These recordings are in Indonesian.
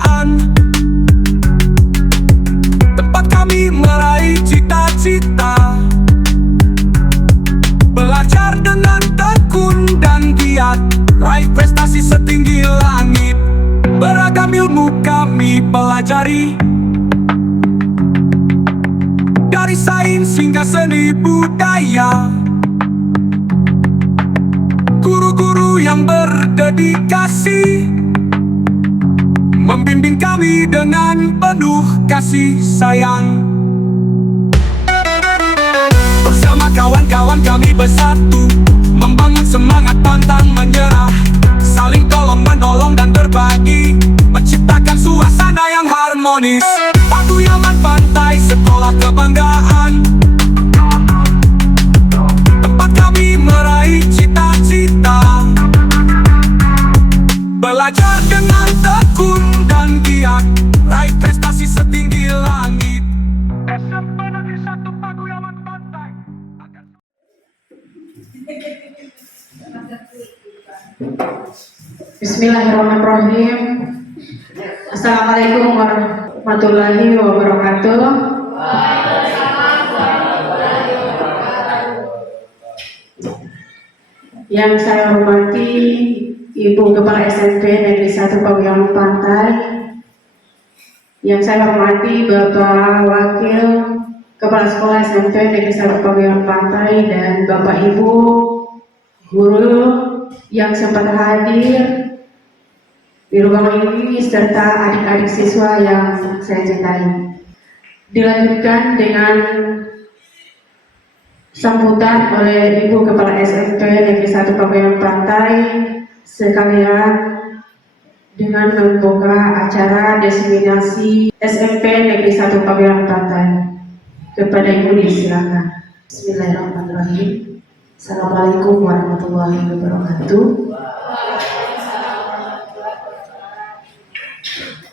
kebanggaan, tempat kami meraih cita-cita. Belajar dengan tekun dan giat, raih prestasi setinggi langit. Beragam ilmu kami pelajari, dari sains hingga seni budaya. Guru-guru yang berdedikasi membimbing kami dengan penuh kasih sayang. Bersama kawan-kawan kami bersatu, membangun semangat pantang menyerah, saling tolong-menolong dan berbagi, menciptakan suasana yang harmonis. Paguyuban Pantai sekolah kebanggaan, tempat kami meraih cita-cita. Belajar dengan tekun dan giat, raih prestasi setinggi langit. SMP Negeri 1 Paguyuban Pantai. Bismillahirrahmanirrahim. Assalamualaikum warahmatullahi wabarakatuh. Yang saya hormati Ibu Kepala SMP Negeri 1 Paguyuban Pantai, yang saya hormati Bapak Wakil Kepala Sekolah SMP Negeri 1 Paguyuban Pantai, dan Bapak Ibu guru yang sempat hadir di ruangan ini, serta adik-adik siswa yang saya cintai. Dilanjutkan dengan sambutan oleh Ibu Kepala SMP Negeri 1 Paguyuban Pantai, sekalian dengan membuka acara diseminasi SMP Negeri 1 Paguyuban Pantai. Kepada Ibu disilakan. Bismillahirrahmanirrahim. Assalamualaikum warahmatullahi wabarakatuh.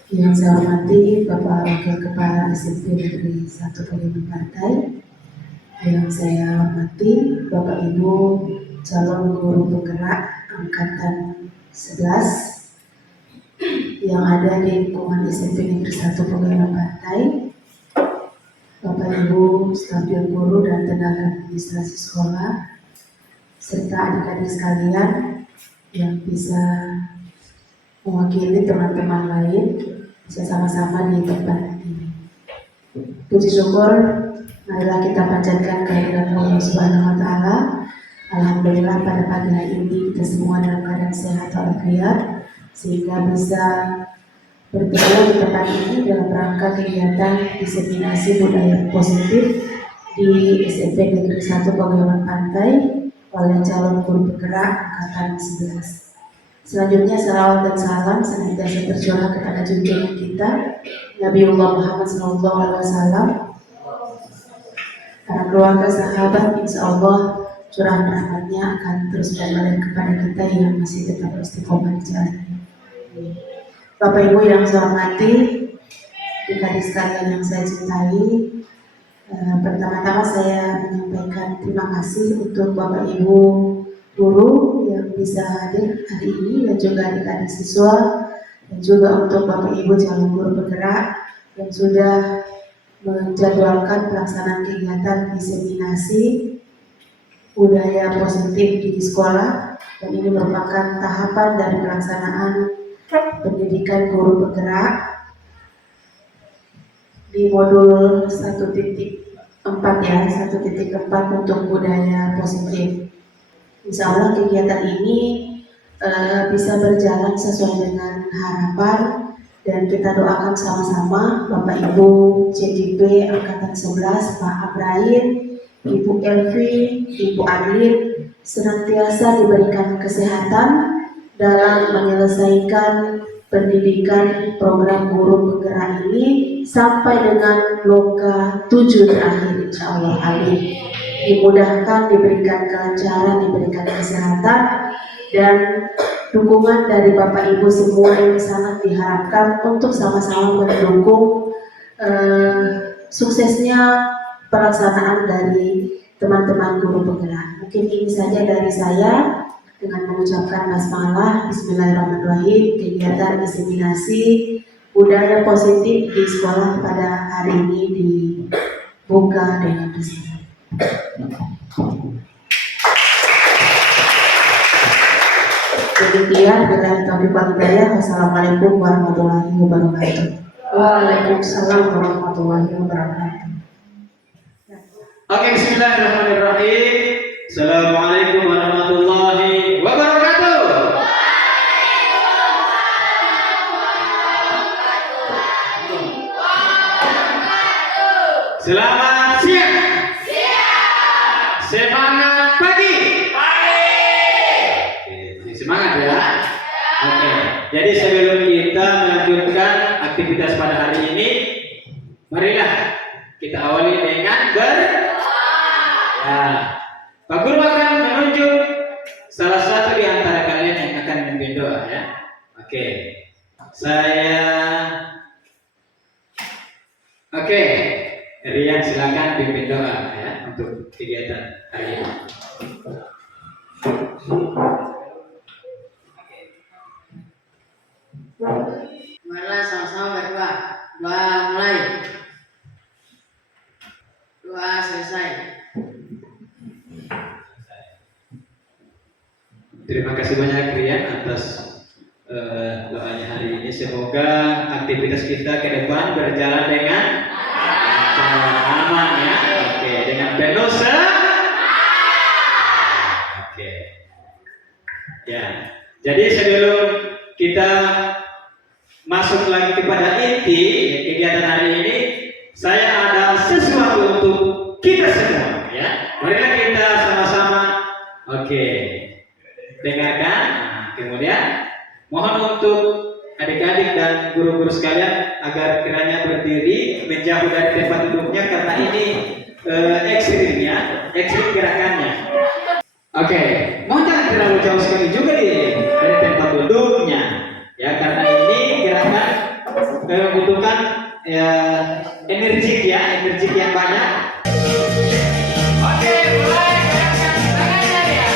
Yang saya hormati Bapak Wakil Kepala SMP Negeri 1 Paguyuban Pantai, yang saya hormati Bapak Ibu calon guru penggerak angkatan 11 yang ada di lingkungan SMP Negeri 1 Paguyuban Pantai, Bapak Ibu staf guru dan tenaga administrasi sekolah, serta adik-adik sekalian yang bisa mewakili teman-teman lain, bisa sama-sama di tempat ini. Puji syukur, marilah kita panjatkan kehadirat Allah Subhanahu wa Ta'ala. Alhamdulillah pada pagi hari ini kita semua dalam keadaan sehat walafiat, sehingga bisa bertemu di tempat ini dalam rangka kegiatan diseminasi budaya positif di SMP Negeri 1 Paguyuban Pantai oleh calon guru penggerak angkatan 11. Selanjutnya salawat dan salam senantiasa tercurah kepada junjungan kita Nabiullah Muhammad SAW, para keluarga sahabat. Insya Allah curahan rahmatnya akan terus mengalir kepada kita yang masih tetap istiqomah di jalan. Bapak Ibu yang saya hormati, adik-adik sekalian yang saya cintai, pertama-tama saya menyampaikan terima kasih untuk Bapak Ibu guru yang bisa hadir hari ini, dan juga adik-adik siswa, dan juga untuk Bapak Ibu calon guru penggerak yang sudah menjadwalkan pelaksanaan kegiatan diseminasi budaya positif di sekolah, dan ini merupakan tahapan dari pelaksanaan pendidikan guru penggerak di modul 1.4 ya, 1.4 untuk budaya positif. Insya Allah kegiatan ini bisa berjalan sesuai dengan harapan, dan kita doakan sama-sama Bapak Ibu CDP Angkatan 11, Pak Abrain, Ibu Elvi, Ibu Adlin senantiasa diberikan kesehatan dalam menyelesaikan pendidikan program guru penggerak ini sampai dengan loka 7 terakhir, insya Allah. Amin. Dimudahkan, diberikan kelancaran, diberikan kesehatan, dan dukungan dari Bapak Ibu semua yang sangat diharapkan untuk sama-sama mendukung suksesnya pelaksanaan dari teman-teman guru penggerak. Mungkin ini saja dari saya, dengan mengucapkan basmalah, bismillahirrahmanirrahim, kegiatan diseminasi budaya positif di sekolah pada hari ini dibuka dengan resmi. Demikian, billahi taufiq wal hidayah. Wassalamualaikum warahmatullahi wabarakatuh. Waalaikumsalam warahmatullahi wabarakatuh. Oke, bismillahirrahmanirrahim. Assalamualaikum warahmatullahi wabarakatuh. Selamat siang. Semangat pagi. Oke, semangat ya. Oke, jadi sebelum kita melanjutkan aktivitas pada hari ini, marilah kita awali dengan ya, Pak Guru akan menunjuk salah satu di antara kalian yang akan memimpin doa ya. Oke, Rian silakan pimpin doa ya untuk kegiatan hari ini. Marilah sama-sama berdoa. Doa mulai. Doa selesai. Terima kasih banyak Rian atas doanya hari ini. Semoga aktivitas kita ke depan berjalan dengan aman ya. Oke, dengan penuh Oke. Ya. Jadi sebelum kita masuk lagi kepada inti kegiatan hari ini, saya ada sesuatu untuk kita semua ya. Marilah kita sama-sama dengarkan. Kemudian mohon untuk adik-adik dan guru-guru sekalian agar kiranya berdiri menjauh dari tempat duduknya karena ini ekstrim gerakannya. Mohon jangan terlalu jauh sekali juga dari tempat duduknya ya, karena ini gerakan membutuhkan energi yang banyak. Mulai gerakan tangannya ya.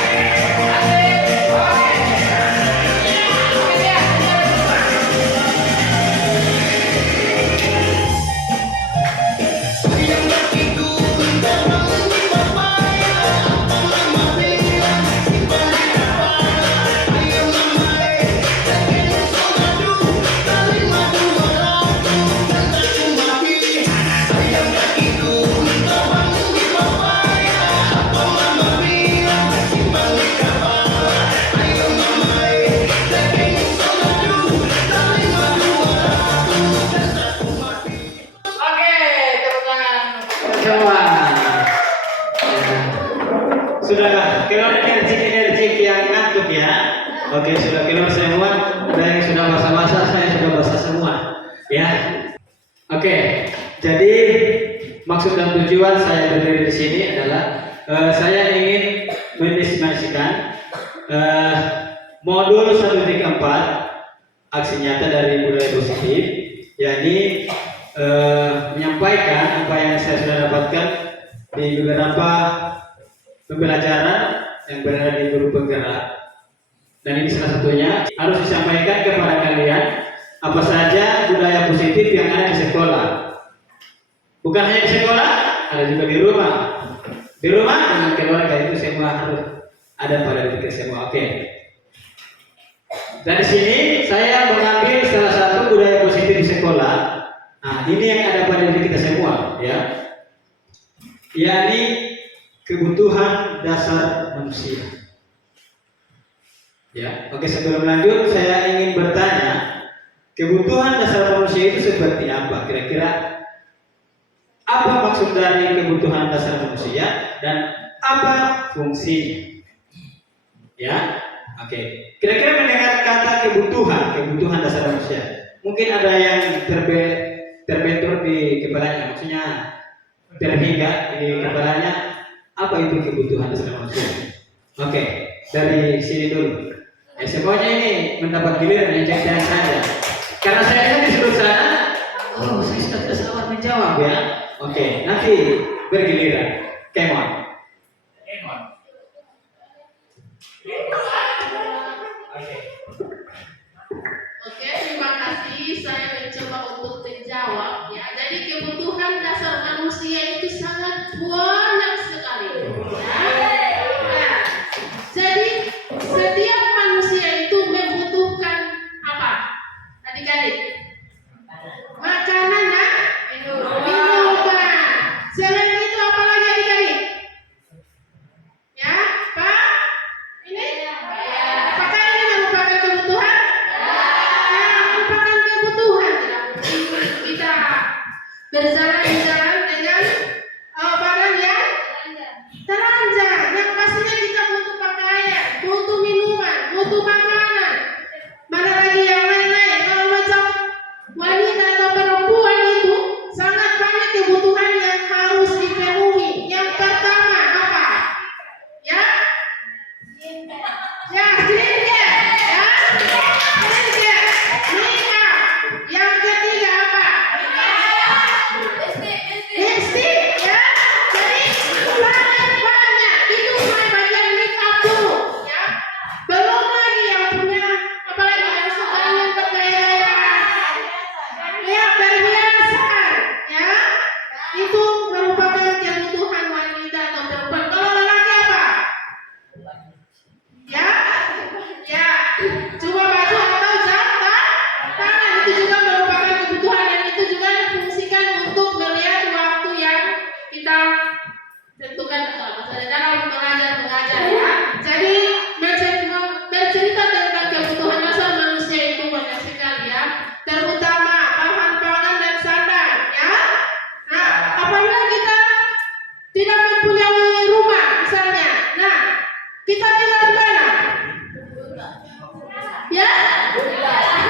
Sudah keluar energi yang ngantuk ya. Oke, sudah keluar semua. Ada yang sudah basah-basah, saya sudah basah semua ya. Oke, jadi maksud dan tujuan saya berdiri di sini adalah saya ingin mendiskusikan modul 134 aksi nyata dari budaya positif, yakni menyampaikan apa yang saya sudah dapatkan di beberapa pembelajaran yang berada di guru penggerak, dan ini salah satunya harus disampaikan kepada kalian apa saja budaya positif yang ada di sekolah. Bukan hanya di sekolah, ada juga di rumah. Di rumah dengan keluarga itu semua harus ada pada diri kita semua. Oke. Dan di sini saya mengambil salah satu budaya positif di sekolah. Nah, ini yang ada pada diri kita semua, ya. Yakni kebutuhan dasar manusia. Ya, oke, sebelum lanjut saya ingin bertanya, kebutuhan dasar manusia itu seperti apa? Kira-kira apa maksud dari kebutuhan dasar manusia dan apa fungsinya? Ya, oke. Kira-kira mendengar kata kebutuhan dasar manusia, mungkin ada yang terbentur di kepalanya, maksudnya terhingga di kepalanya. Apa itu kebutuhan dasar manusia? Oke, dari sini dulu. Semuanya ini mendapat giliran yang jangan saja. Karena saya kan disuruh sana, saya sudah selamat menjawab ya. Oke, nanti bergiliran. Come on. Oke, terima kasih. Saya mencoba Jadi kebutuhan dasar manusia itu sangat banyak sekali. Ya. Jadi setiap manusia itu membutuhkan apa? Adik-adik? Makanan dan minuman. Selain itu apa lagi adik-adik? Ya, Pak? Ini? Apakah ini merupakan kebutuhan? Ya, merupakan kebutuhan. Kita berjalan-jalan dengan badan yang telanjang. Yang pastinya kita butuh pakaian, butuh minuman, butuh makanan. Mana lagi yang lain-lain? Kalau macam wanita atau perempuan itu sangat banyak kebutuhan yang harus dipenuhi. Yang pertama apa? Ya? Ya, skincare. Ya? Skincare. Makeup. Yang ketiga apa? Lipstick. Ya? Jadi banyak. Itu cuma bagian makeup dulu. Ya? Belum lagi yang punya apalagi yang suka dengan bergaya. Ya, perhiasan. Ya? Itu merupakan kebutuhan wanita atau perempuan. Kalau lelaki apa? Ya, ya, cuma baju atau jam tangan itu juga merupakan kebutuhan dan itu juga difungsikan untuk melihat waktu yang kita tentukan maksudnya dalam mengajar ya. Jadi bercerita tentang kebutuhan dasar manusia itu banyak sekali ya, terutama bahan pangan dan sandang ya. Nah, apabila kita tidak mempunyai rumah misalnya, nah kita tinggal di mana? Ya?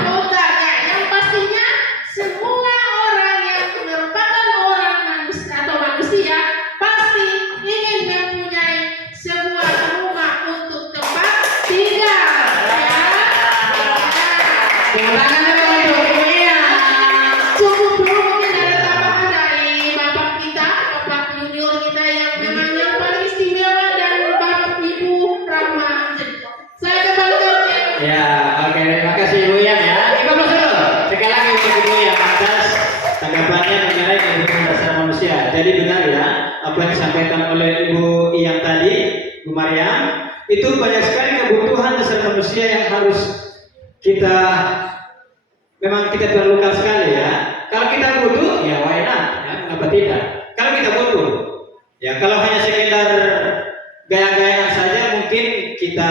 Hutan ya. Yang pastinya semua orang yang merupakan orang manusia atau manusia pasti ingin mempunyai sebuah rumah untuk tempat tinggal. Ya. Cukup dulu mungkin ada tambahan dari bapak kita, bapak junior kita yang memang yang paling istimewa dan bapak ibu ramah. Saya kembalikan ke Ya, oke, terima kasih Ibu Yan ya. Ibu dulu. Sekali lagi untuk Ibu Yan atas tanggapannya mengenai kebutuhan dasar manusia. Jadi benar ya, apa yang disampaikan oleh Ibu Yan tadi, Bu Mariam, itu banyak sekali kebutuhan dasar manusia yang harus kita memang kita perlukan sekali ya. Kalau kita butuh, ya why not? Ya, mengapa tidak? Kalau kita butuh, ya kalau hanya sekedar gaya-gayaan saja mungkin kita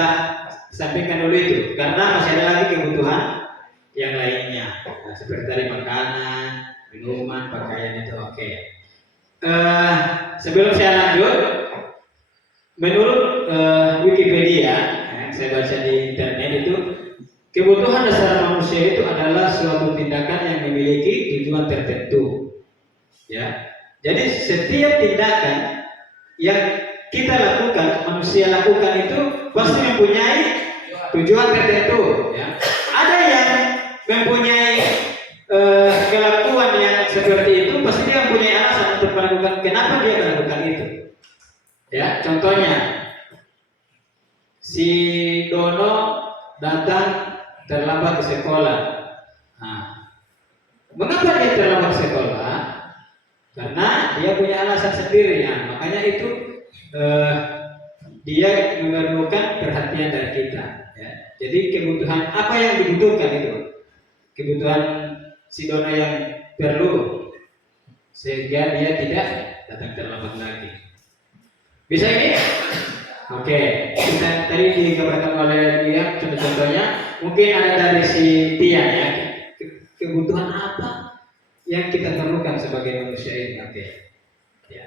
sampaikan dulu itu, karena masih ada lagi kebutuhan yang lainnya, nah, seperti tadi makanan, minuman, pakaian itu oke. Sebelum saya lanjut, menurut Wikipedia, yang saya baca di internet itu, kebutuhan dasar manusia itu adalah suatu tindakan yang memiliki tujuan tertentu. Ya, jadi setiap tindakan yang kita lakukan, manusia lakukan itu pasti mempunyai tujuan tertentu. Ya. Ada yang mempunyai kelakuan yang seperti itu, pasti dia mempunyai alasan untuk melakukan. Kenapa dia melakukan itu? Ya, contohnya si Dono datang terlambat ke sekolah. Nah, mengapa dia terlambat ke sekolah? Karena dia punya alasan sendiri. Ya. Makanya itu dia memerlukan perhatian dari kita. Ya. Jadi kebutuhan apa yang dibutuhkan itu? Kebutuhan si Dono yang perlu sehingga dia tidak datang terlambat lagi. Bisa ini? Oke. Kita tadi digambarkan oleh dia contoh-contohnya. Mungkin ada dari si Tian ya. Kebutuhan apa yang kita perlukan sebagai manusia ini? Oke. Ya.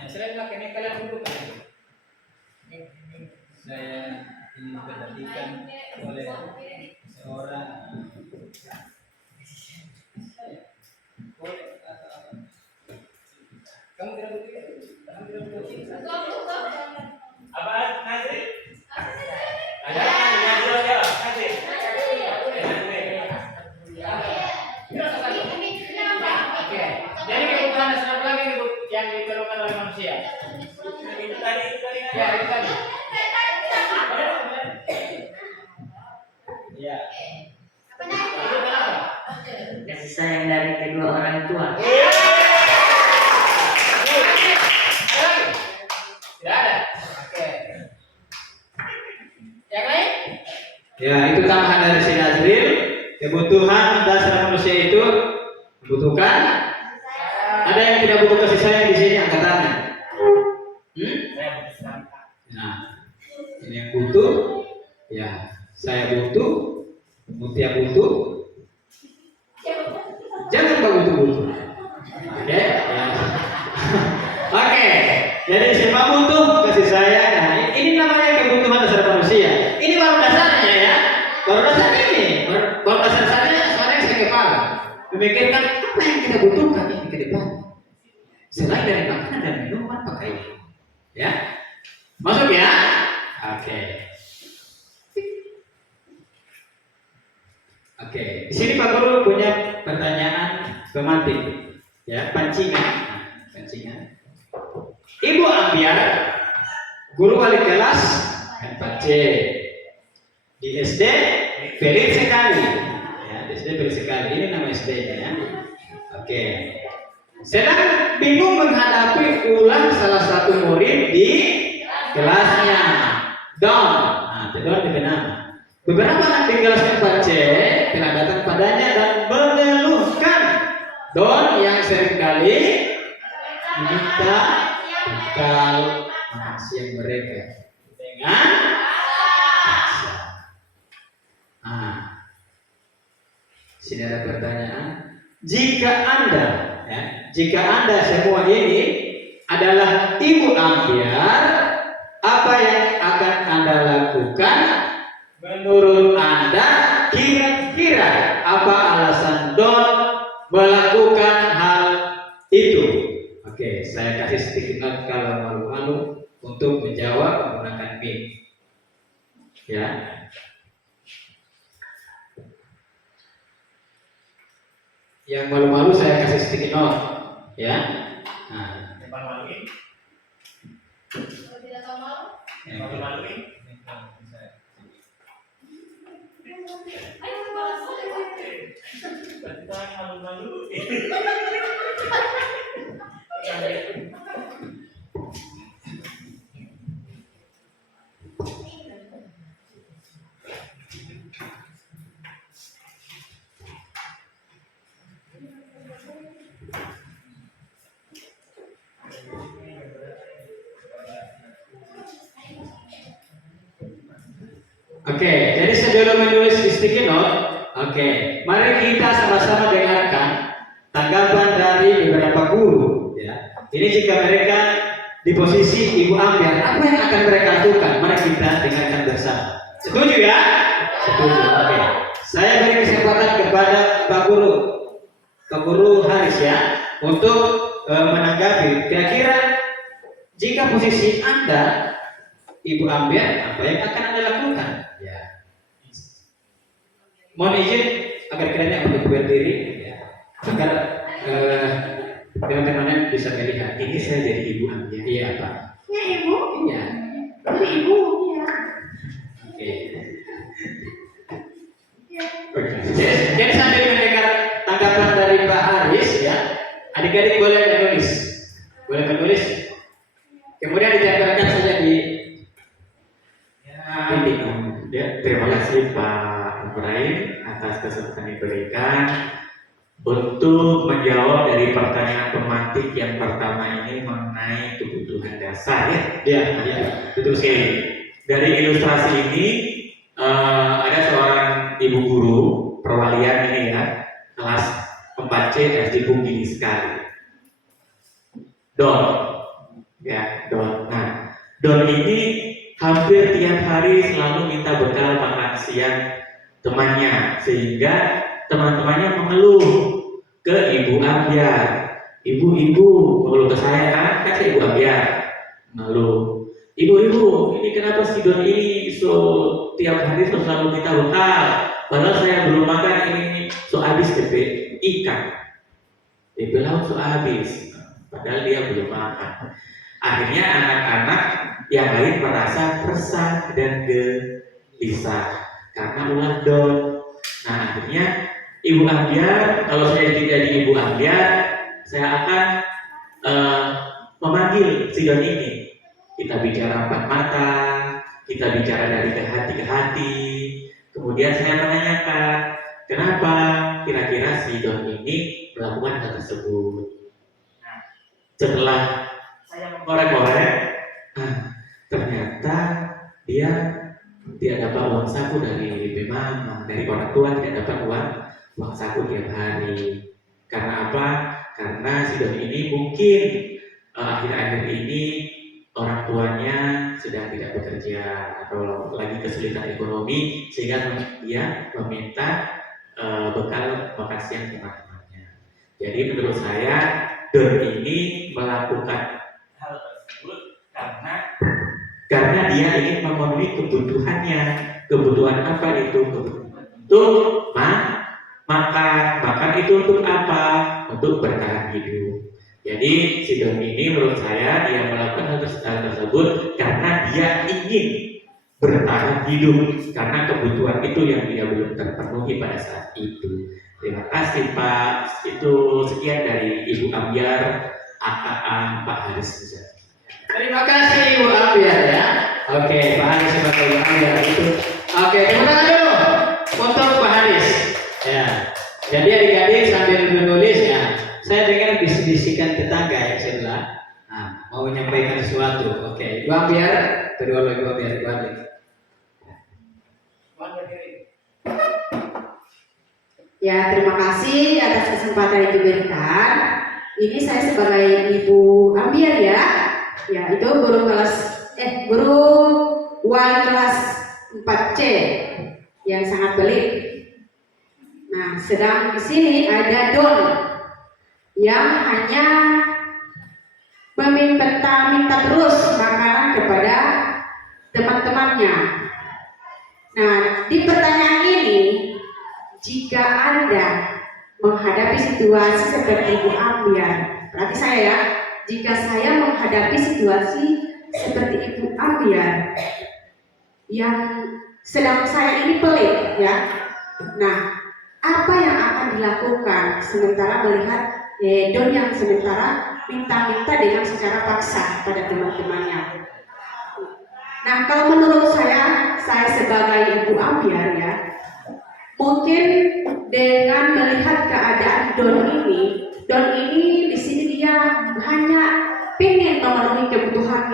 Yang selain makan ini kalian butuhkan. Saya ingin diperhatikan oleh seorang kamu tidak butuh apa Nazri? Ada Nazri ya Nazri. Oke. Jadi kebutuhan dasar apa lagi yang diperlukan oleh manusia? Itu tadi. Ya itu tadi. Ya, itu tambahan dari si Nazril. Kebutuhan dasar manusia itu membutuhkan. Ada yang tidak butuh kasih sayang di sini, angkat tangan. Nah, ini yang butuh. Ya, saya butuh. Mutia butuh. Jangan butuh-butuh. Oke, ya. Oke. Jadi siapa butuh kasih sayang. Nah, ini namanya kebutuhan dasar manusia. Ini baru dasarnya ya. Baru dasar ini. Baru dasar saya sebagai kepala. Memikirkan apa yang kita butuhkan ini ke depan. Selain dari makanan dan minuman pakaian. Ya. Masuk ya? Oke. Oke. Di sini Pak Guru punya pertanyaan pemantik. Ya, pancingan. Nah, pancingan. Ibu Ambiar, guru wali kelas 4C di SD pelit sekali. Ya, di SD pelit sekali. Ini nama SD-nya ya. Oke. Sedang bingung menghadapi ulah salah satu murid di kelasnya. Don. Nah, Don dikenal. Beberapa anak di kelas 4C telah datang padanya dan mengeluhkan Don yang seringkali meminta bekal makan siang mereka dengan paksa. Nah, sini ada pertanyaan. Jika anda semua ini adalah ibu Ambiar, apa yang akan anda lakukan? Menurut anda, kira-kira apa alasan Don melakukan hal itu? Oke, saya kasih sedikit note kalau malu-malu untuk menjawab menggunakan mic. Ya. Yang malu-malu saya kasih sedikit note, ya. Nah, Yang malu-maluin? Kalau tidak tahu malu, yang Malu-maluin? ayo balas. Kita malu-maluin. Oke, jadi sebelum menulis di sticky note, mari kita sama-sama dengarkan tanggapan dari beberapa guru. Ya, ini jika mereka di posisi Ibu Ambiar, apa yang akan mereka lakukan? Mari kita dengarkan bersama. Setuju ya? Setuju. Oke. Saya beri kesempatan kepada Pak Guru Haris ya, untuk menanggapi. Kira-kira jika posisi Anda Ibu Ambiar, apa yang akan Anda lakukan? Ya. Mohon izin agar kiranya untuk berdiri, ya, agar teman-teman bisa melihat. Ini saya jadi ibu Ambiar. Iya Pak. Ya ibu, Iya. ibu, ya. Oke. Jadi sambil mendengar tanggapan dari Pak Aris ya, adik-adik boleh menulis, kemudian ditempelkan saja di Ya, terima kasih Pak Ibrahim atas kesempatan yang diberikan untuk menjawab dari pertanyaan pemantik yang pertama ini mengenai kebutuhan dasar ya. Ya, betul sekali. Dari ilustrasi ini ada seorang ibu guru perwalian ini ya, kelas 4C SD Bugini sekali. Don, ya Don. Nah, Don ini hampir tiap hari selalu minta bekal makan siang temannya, sehingga teman-temannya mengeluh ke Ibu Ambiar. Ibu-ibu mengeluh ke saya kan saya Ibu Ambiar mengeluh. Ibu-ibu, ini kenapa si Don ini tiap hari selalu minta bekal? Padahal saya belum makan ini habis DP ikan. DP laut habis. Padahal dia belum makan. Akhirnya anak-anak yang lain merasa resah dan gelisah karena ulah Don. Nah, akhirnya Ibu Ambiar, kalau saya jadi Ibu Ambiar, saya akan memanggil si Don ini. Kita bicara empat mata, kita bicara dari hati ke hati, Kemudian saya menanyakan, kenapa kira-kira si Don ini melakukan hal tersebut? Nah, setelah saya mengorek-orek, ternyata dia tidak dapat uang saku dari mama, dari orang tua tidak dapat uang saku tiap hari. Karena apa? Karena si Don ini mungkin akhir-akhir ini orang tuanya sedang tidak bekerja atau lagi kesulitan ekonomi sehingga dia meminta bekal makan siang teman-temannya. Jadi menurut saya Don ini melakukan hal tersebut karena dia ingin memenuhi kebutuhannya. Kebutuhan apa itu? Kebutuhan untuk makan itu untuk apa? Untuk bertahan hidup. Jadi si Don ini menurut saya dia melakukan hal tersebut karena dia ingin bertahan hidup, karena kebutuhan itu yang dia belum terpenuhi pada saat itu. Terima kasih Pak. Itu sekian dari Ibu Ambiar, AKA Pak Haris. Terima kasih Ibu Ambiar ya. Oke, Pak Haris sebagai Ibu Ambiar itu. Oke, tepuk tangan dulu untuk Pak Haris. Ya. Jadi adik-adik sambil menulis ya. Saya dengar bisik-bisikan tetangga yang sebelah. Nah, mau menyampaikan sesuatu. Oke, Ibu Ambiar, kedua Ibu Ambiar, Ibu Ambiar. Ya, terima kasih atas kesempatan yang diberikan. Ini saya sebagai Ibu Ambiar ya. Ya, itu guru UAN kelas 4C yang sangat pelik. Nah, sedang di sini ada Don yang hanya minta terus makanan kepada teman-temannya. Nah, di pertanyaan ini, jika Anda menghadapi situasi seperti Ibu Ambiar, berarti saya ya, jika saya menghadapi situasi seperti Ibu Ambiar yang sedang saya ini pelik ya. Nah, apa yang akan dilakukan sementara melihat Don yang sementara minta-minta dengan secara paksa pada teman-temannya? Nah, kalau menurut saya sebagai Ibu Ambiar ya, mungkin dengan melihat keadaan Don ini di sini dia hanya ingin memenuhi kebutuhan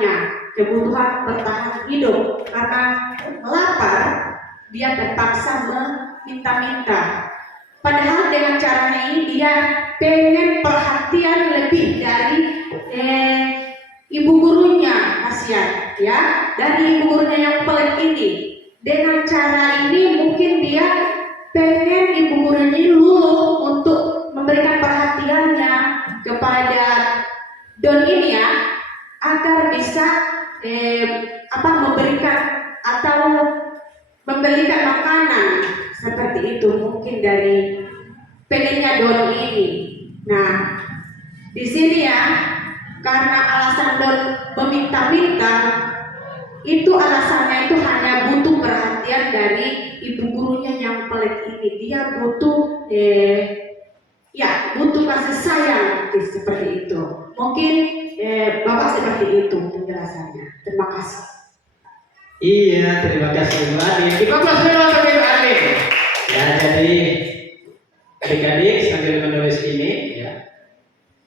bertahan hidup, karena lapar dia terpaksa meminta-minta. Padahal dengan caranya ini dia pengen perhatian lebih dari ibu gurunya, kasihan ya, dari ibu gurunya yang pelit ini. Dengan cara ini mungkin dia pengen ibu gurunya ini luluh untuk memberikan perhatiannya kepada Don ini ya, agar bisa memberikan makanan seperti itu, mungkin dari pengennya Don ini. Nah, di sini ya, karena alasan Don meminta-minta, itu alasannya itu hanya butuh perhatian dari ibu gurunya yang pelit ini. Dia butuh butuh kasih sayang seperti itu. Mungkin Bapak seperti itu penjelasannya. Terima kasih. Iya, terima kasih Ibu Adik. Kita plus dulu untuk Ibu Adik. Ya, jadi adik-adik sambil menulis ini ya.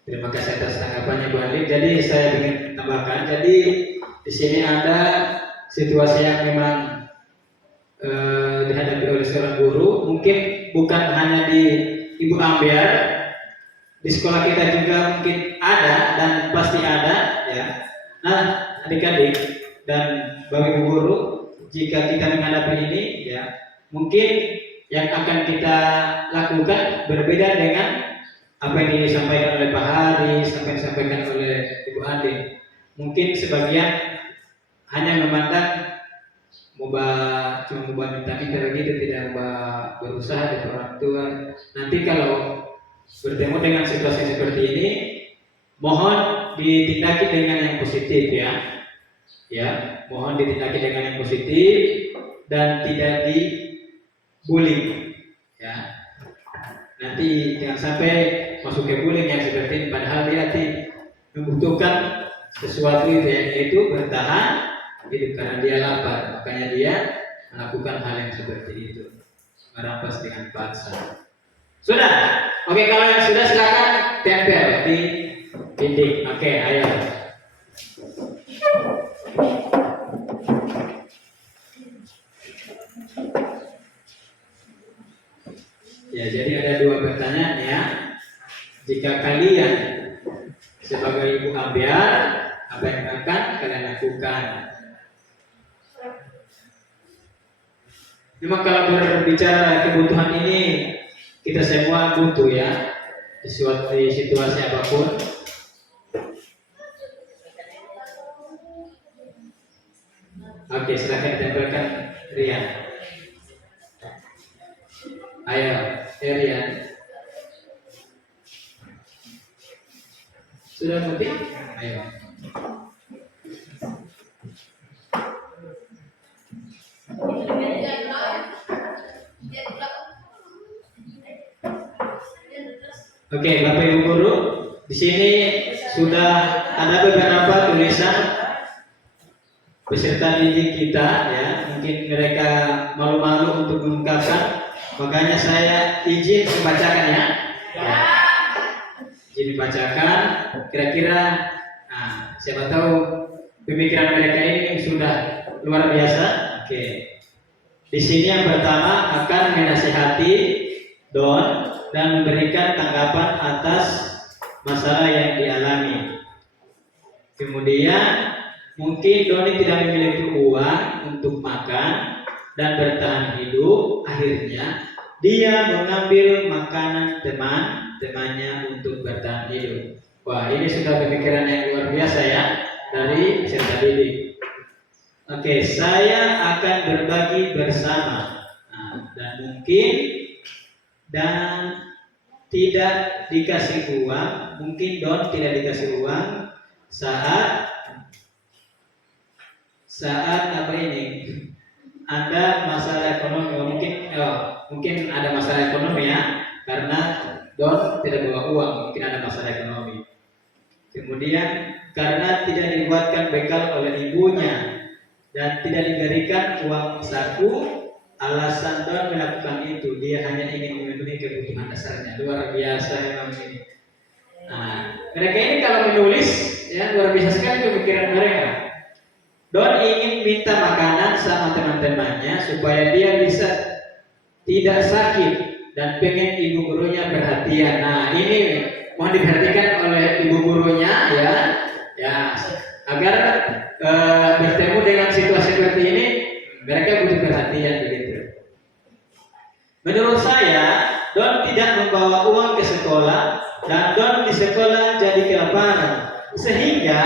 Terima kasih atas tanggapannya Bu Adik. Jadi saya ingin tambahkan. Jadi di sini ada situasi yang memang dihadapi oleh seorang guru. Mungkin bukan hanya di Ibu Ambiar, di sekolah kita juga mungkin ada dan pasti ada ya. Nah, adik-adik dan Bapak Ibu guru, jika kita menghadapi ini ya, mungkin yang akan kita lakukan berbeda dengan apa yang disampaikan oleh Pak Haris, apa yang disampaikan oleh Ibu Adik. Mungkin sebagian hanya memandang cuma minta-minta begitu, tidak berusaha dari orang tua. Nanti kalau bertemu dengan situasi seperti ini, mohon ditindaki dengan yang positif ya, mohon ditindaki dengan yang positif dan tidak dibully ya. Nanti jangan sampai masuk ke bullying yang seperti ini, padahal dia membutuhkan sesuatu yaitu bertahan hidup karena dia lapar, makanya dia melakukan hal yang seperti itu. merampas dengan paksa. Sudah? Oke, kalau yang sudah silakan tempel di dinding. Oke, ayo. Ya, jadi ada dua pertanyaan ya. Jika kalian sebagai ibu ambiar, apa yang akan kalian lakukan? Memang kalau berbicara kebutuhan ini, kita semua butuh ya, di situasi apapun. Oke, silahkan tempelkan Rian. Ayo, Rian. Sudah ngerti? Ayo. Oke, Bapak Ibu Guru, di sini sudah ada beberapa tulisan peserta didik kita ya. Mungkin mereka malu-malu untuk mengungkapkan, makanya saya izin membacakan ya. Izin dibacakan. Kira-kira, siapa tahu pemikiran mereka ini sudah luar biasa. Oke. Di sini yang pertama akan menasihati Don dan memberikan tanggapan atas masalah yang dialami. Kemudian mungkin Doni tidak memiliki uang untuk makan dan bertahan hidup. Akhirnya dia mengambil makanan temannya untuk bertahan hidup. Wah, ini sudah pemikiran yang luar biasa ya dari peserta didik. Oke, saya akan berbagi bersama dan tidak dikasih uang. Mungkin Don tidak dikasih uang saat apa ini? Ada masalah ekonomi. Mungkin ada masalah ekonomi ya, karena Don tidak bawa uang. Mungkin ada masalah ekonomi. Kemudian karena tidak dibuatkan bekal oleh ibunya dan tidak diberikan uang saku, alasan Don melakukan itu, dia hanya ingin memenuhi kebutuhan dasarnya. Luar biasa memang ini. Mereka ini kalau menulis ya luar biasa sekali pemikiran mereka. Don ingin minta makanan sama teman-temannya supaya dia bisa tidak sakit dan pengen ibu gurunya perhatian. Nah, ini mohon diperhatikan oleh ibu gurunya ya agar bertemu dengan situasi seperti ini mereka butuh perhatian begitu. Menurut saya, Don tidak membawa uang ke sekolah dan Don di sekolah jadi kelaparan sehingga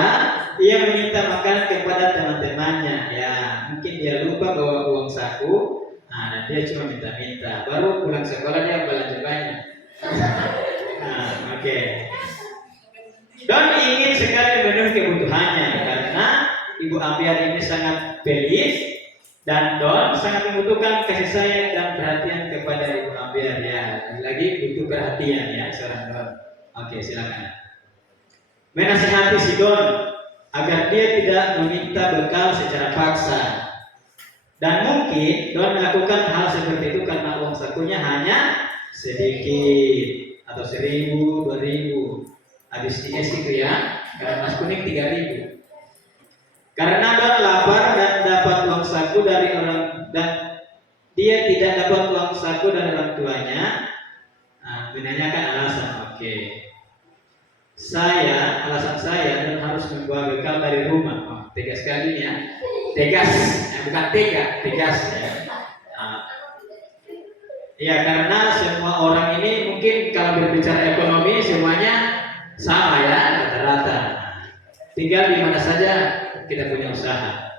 ia meminta makan kepada teman-temannya. Ya, mungkin dia lupa bawa uang saku, dan dia cuma minta-minta. Baru pulang sekolah dia belanja banyak. Oke. Don ingin sekali memenuhi kebutuhannya karena Ibu Ambiar ini sangat pelit dan Don sangat membutuhkan kasih sayang dan perhatian kepada Ibu Ambiar ya. Lagi butuh perhatian ya seorang Don. Oke, silakan. Menasihati si Don agar dia tidak meminta bekal secara paksa. Dan mungkin Don melakukan hal seperti itu karena uang sakunya hanya sedikit atau 1.000, 2.000. Habis DS itu ya, garam mas kuning 3.000. Karena Don lapar dan dapat uang saku dari orang dan dia tidak dapat uang saku dari orang tuanya, menanyakan alasan. Oke. Alasan saya Don harus membawa bekal dari rumah. Tegas sekali ya. Tegas, bukan tegas ya. Ya karena semua orang ini mungkin kalau berbicara ekonomi semuanya sama ya rata-rata. Tinggal di mana saja kita punya usaha.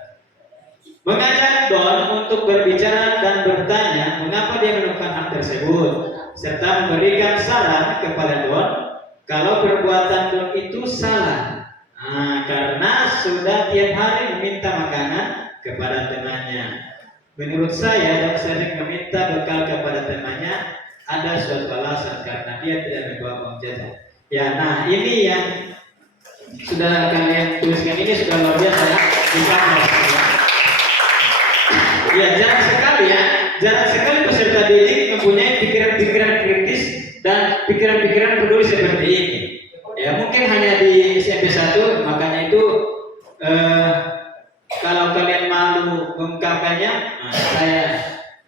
Mengajak Don untuk berbicara dan bertanya mengapa dia melakukan hal tersebut, serta memberikan saran kepada Don kalau perbuatan Don itu salah. Karena sudah tiap hari meminta makanan kepada temannya. Menurut saya Don sering meminta bekal kepada temannya ada suatu alasan karena dia tidak membawa uang jajan. Ya, nah ini yang sudah kalian tuliskan ini sudah luar biasa ya. Ya jarang sekali ya jarang sekali peserta didik mempunyai pikiran-pikiran kritis dan pikiran-pikiran peduli seperti ini. Ya mungkin hanya di SMP 1, makanya itu kalau kalian malu mengungkapkannya, nah, saya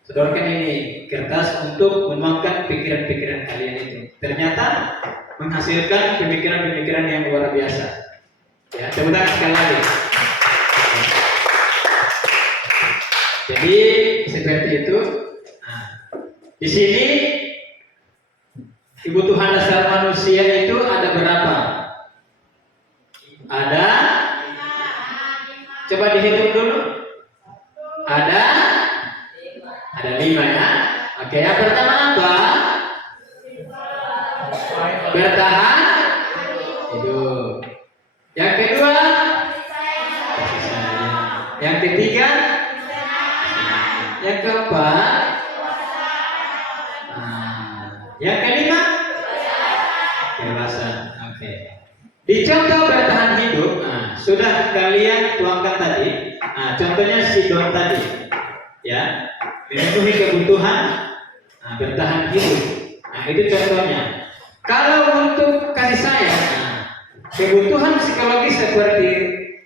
sodorkan ini kertas untuk menuangkan pikiran-pikiran kalian itu. Ternyata menghasilkan pemikiran-pemikiran yang luar biasa. Ya, tepuk tangan sekali lagi. Jadi seperti itu. Nah, di sini kebutuhan dasar manusia itu ada berapa? Ada? Coba dihitung dulu. Ada 5 ya. Oke, yang pertama apa? Bertahan hidup. Yang kedua, kasih sayang. Yang ketiga, yang keempat, yang kelima, kebebasan. Oke. Di contoh bertahan hidup, sudah kalian tuangkan tadi. Contohnya si Don tadi, ya, memenuhi kebutuhan bertahan hidup. Itu contohnya. Kalau untuk kasih sayang, kebutuhan psikologis seperti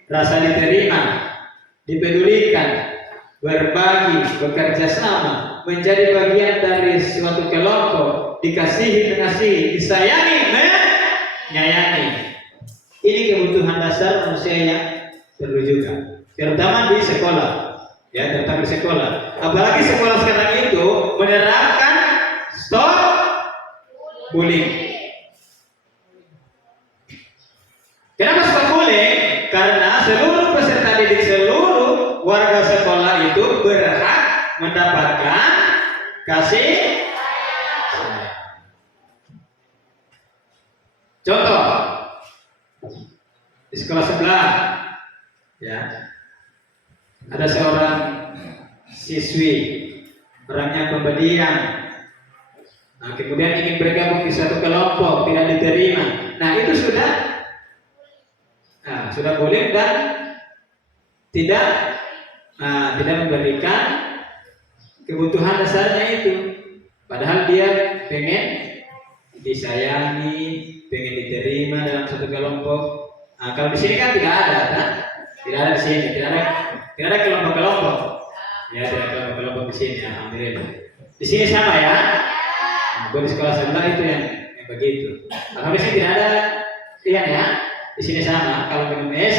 rasa diterima, dipedulikan, berbagi, bekerja sama, menjadi bagian dari suatu kelompok, dikasihi, mengasihi, disayangi, menyayangi. Ini kebutuhan dasar manusia yang perlu juga, terutama di sekolah, ya, terutama di sekolah. Apalagi sekolah sekarang itu menerapkan stop bullying. Kenapa stop bullying? Karena seluruh peserta didik, seluruh warga sekolah itu berhak mendapatkan kasih sayang. Contoh di sekolah sebelah, ya, ada seorang siswi orangnya pembedian, kemudian ingin bergabung di suatu kelompok, tidak diterima. Nah itu sudah boleh dan tidak memberikan kebutuhan dasarnya itu. Padahal dia pengen disayangi, pengen diterima dalam satu kelompok. Kalau di sini kan tidak ada, kan? Tidak ada di sini, tidak ada kelompok-kelompok. Ya, tidak ada kelompok di sini. Alhamdulillah. Di sini sama ya. Di sekolah sebelah itu yang begitu. Kalau di sini tidak ada, iya ya. Di sini sama. Kalau minum es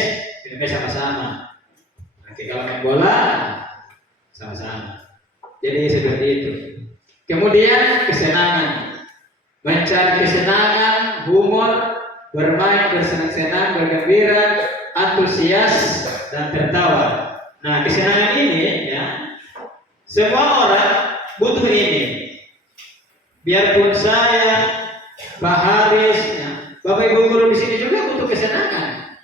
sama-sama. Oke, kalau main bola sama-sama. Jadi seperti itu. Kemudian kesenangan, mencari kesenangan, humor, bermain, bersenang-senang, bergembira, antusias dan tertawa. Nah, kesenangan ini, ya, semua orang butuh ini. Biarpun saya, Pak Haris, ya, Bapak Ibu guru di sini juga butuh kesenangan.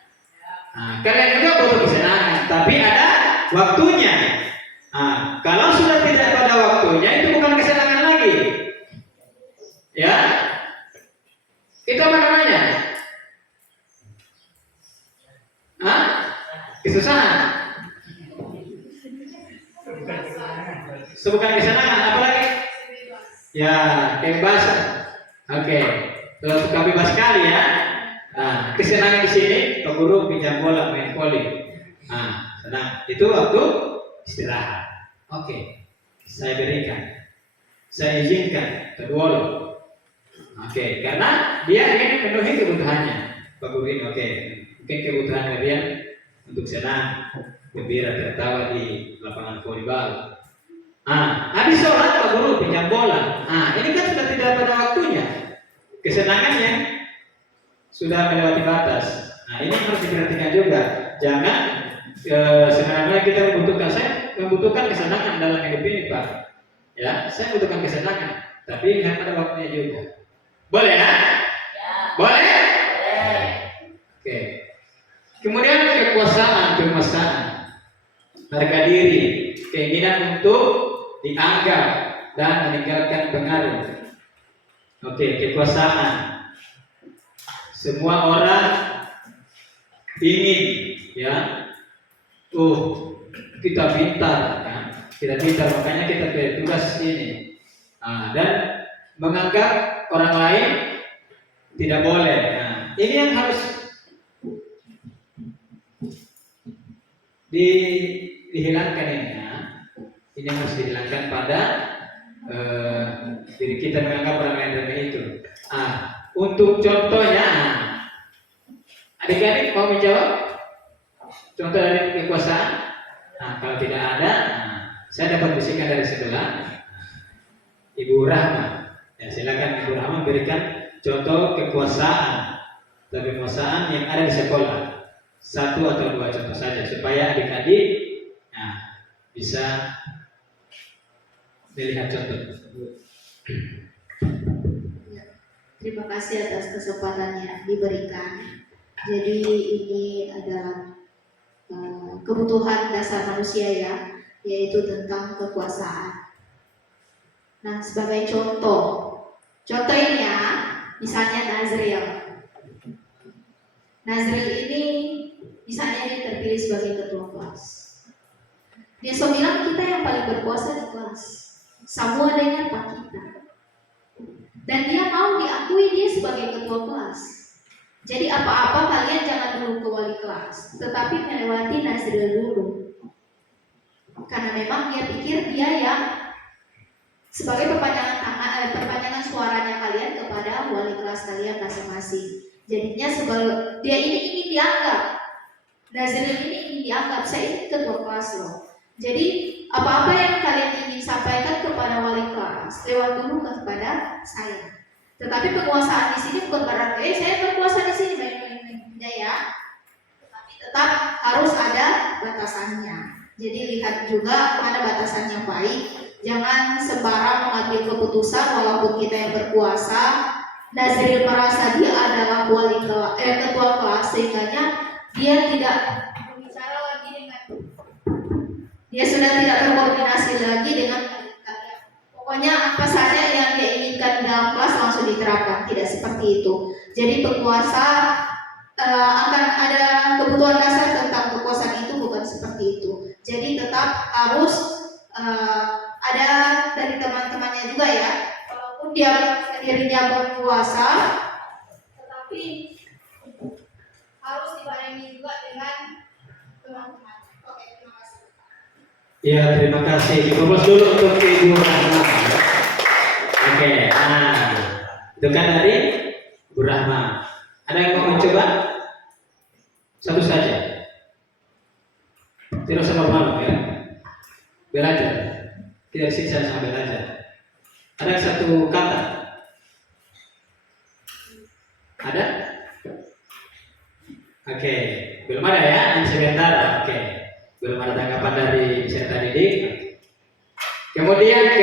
Kalian juga butuh kesenangan, tapi ada waktunya. Kalau sudah tidak pada waktunya, itu bukan kesenangan lagi. Ya, itu apa namanya? Kesusahan. Bukan kesenangan, apalagi? Ya, kebebasan. Oke, terus suka bebas sekali ya. Nah, kesenangan di sini, Pak Guru pinjam bola, main voli. Senang. Itu waktu istirahat. Oke, saya berikan, saya izinkan kedua. Oke, karena dia ingin memenuhi kebutuhannya. Pak Guru ini, oke, mungkin kebutuhan kalian untuk senang, gembira, tertawa di lapangan volleyball. Habis sholat Pak Guru pinjam bola. Ini kan sudah tidak pada waktunya. Kesenangannya sudah melewati batas. Ini harus diperhatikan juga. Jangan sebenarnya kita membutuhkan kesenangan dalam hidup ini, Pak. Ya, saya membutuhkan kesenangan, tapi lihat pada waktunya juga. Boleh ya? Boleh? Oke. Kemudian kekuasaan, harga diri, keinginan untuk dianggap dan meninggalkan pengaruh. Oke, kekuasaan. Semua orang ingin, ya, kita pintar, kan? Kita pintar, makanya kita pilih tugas ini. Dan menganggap orang lain tidak boleh. Nah, ini yang harus dihilangkan ini. Ini harus dihilangkan pada diri kita, menganggap orang lain remeh itu. Untuk contohnya, adik-adik mau menjawab contoh dari kekuasaan? Kalau tidak ada, saya dapat bisikan dari sebelah Ibu Rahma. Ya, silakan Ibu Rahma berikan contoh kekuasaan yang ada di sekolah. 1 atau 2 contoh saja supaya adik-adik bisa melihat contoh tersebut. Terima kasih atas kesempatan yang diberikan. Jadi ini adalah kebutuhan dasar manusia ya, yaitu tentang kekuasaan. Nah, sebagai contoh ini ya, misalnya Nazril. Nazril ini misalnya dia terpilih sebagai ketua kelas. Dia bilang kita yang paling berkuasa di kelas. Semua dengar Pak kita. Dan dia mau diakui dia sebagai ketua kelas. Jadi apa-apa kalian jangan dulu ke wali kelas, tetapi melewati Nazril dulu. Karena memang dia pikir dia yang sebagai perpanjangan suaranya kalian kepada wali kelas kalian masing-masing. Jadinya dia ini ingin dianggap, Nazril ini ingin dianggap, saya ini ketua kelas loh. Jadi apa-apa yang kalian ingin sampaikan kepada wali kelas, lewat dulu kepada saya. Tetapi penguasaan di sini bukan berarti saya berkuasa di sini tidak ya. Tapi tetap harus ada batasannya. Jadi lihat juga mana batasan yang baik. Jangan sembarang mengambil keputusan walaupun kita yang berkuasa. Nazril merasa dia adalah ketua kelas sehingga dia tidak berbicara lagi dengan, dia sudah tidak berkoordinasi lagi dengan kalian. Pokoknya apa saja yang dia inginkan dalam kelas langsung diterapkan, tidak seperti itu. Jadi penguasa akan ada kebutuhan dasar tentang kekuasaan itu bukan seperti itu. Jadi tetap harus ada dari teman-temannya juga ya. Walaupun dia dirinya berkuasa, tetapi harus dibarengi juga dengan teman-teman. Oke, terima kasih. Ya, terima kasih. Dikumpul dulu untuk Ibu Rahma. Oke, itu kan dari Ibu Rahma. Ada yang mau mencoba? Satu saja. Tidak usah malu ya. Belajar. Tidak siksa sama belajar. Ada satu kata. Ada? Oke, belum ada ya? Sebentar. Oke. Belum ada tanggapan dari peserta didik. Kemudian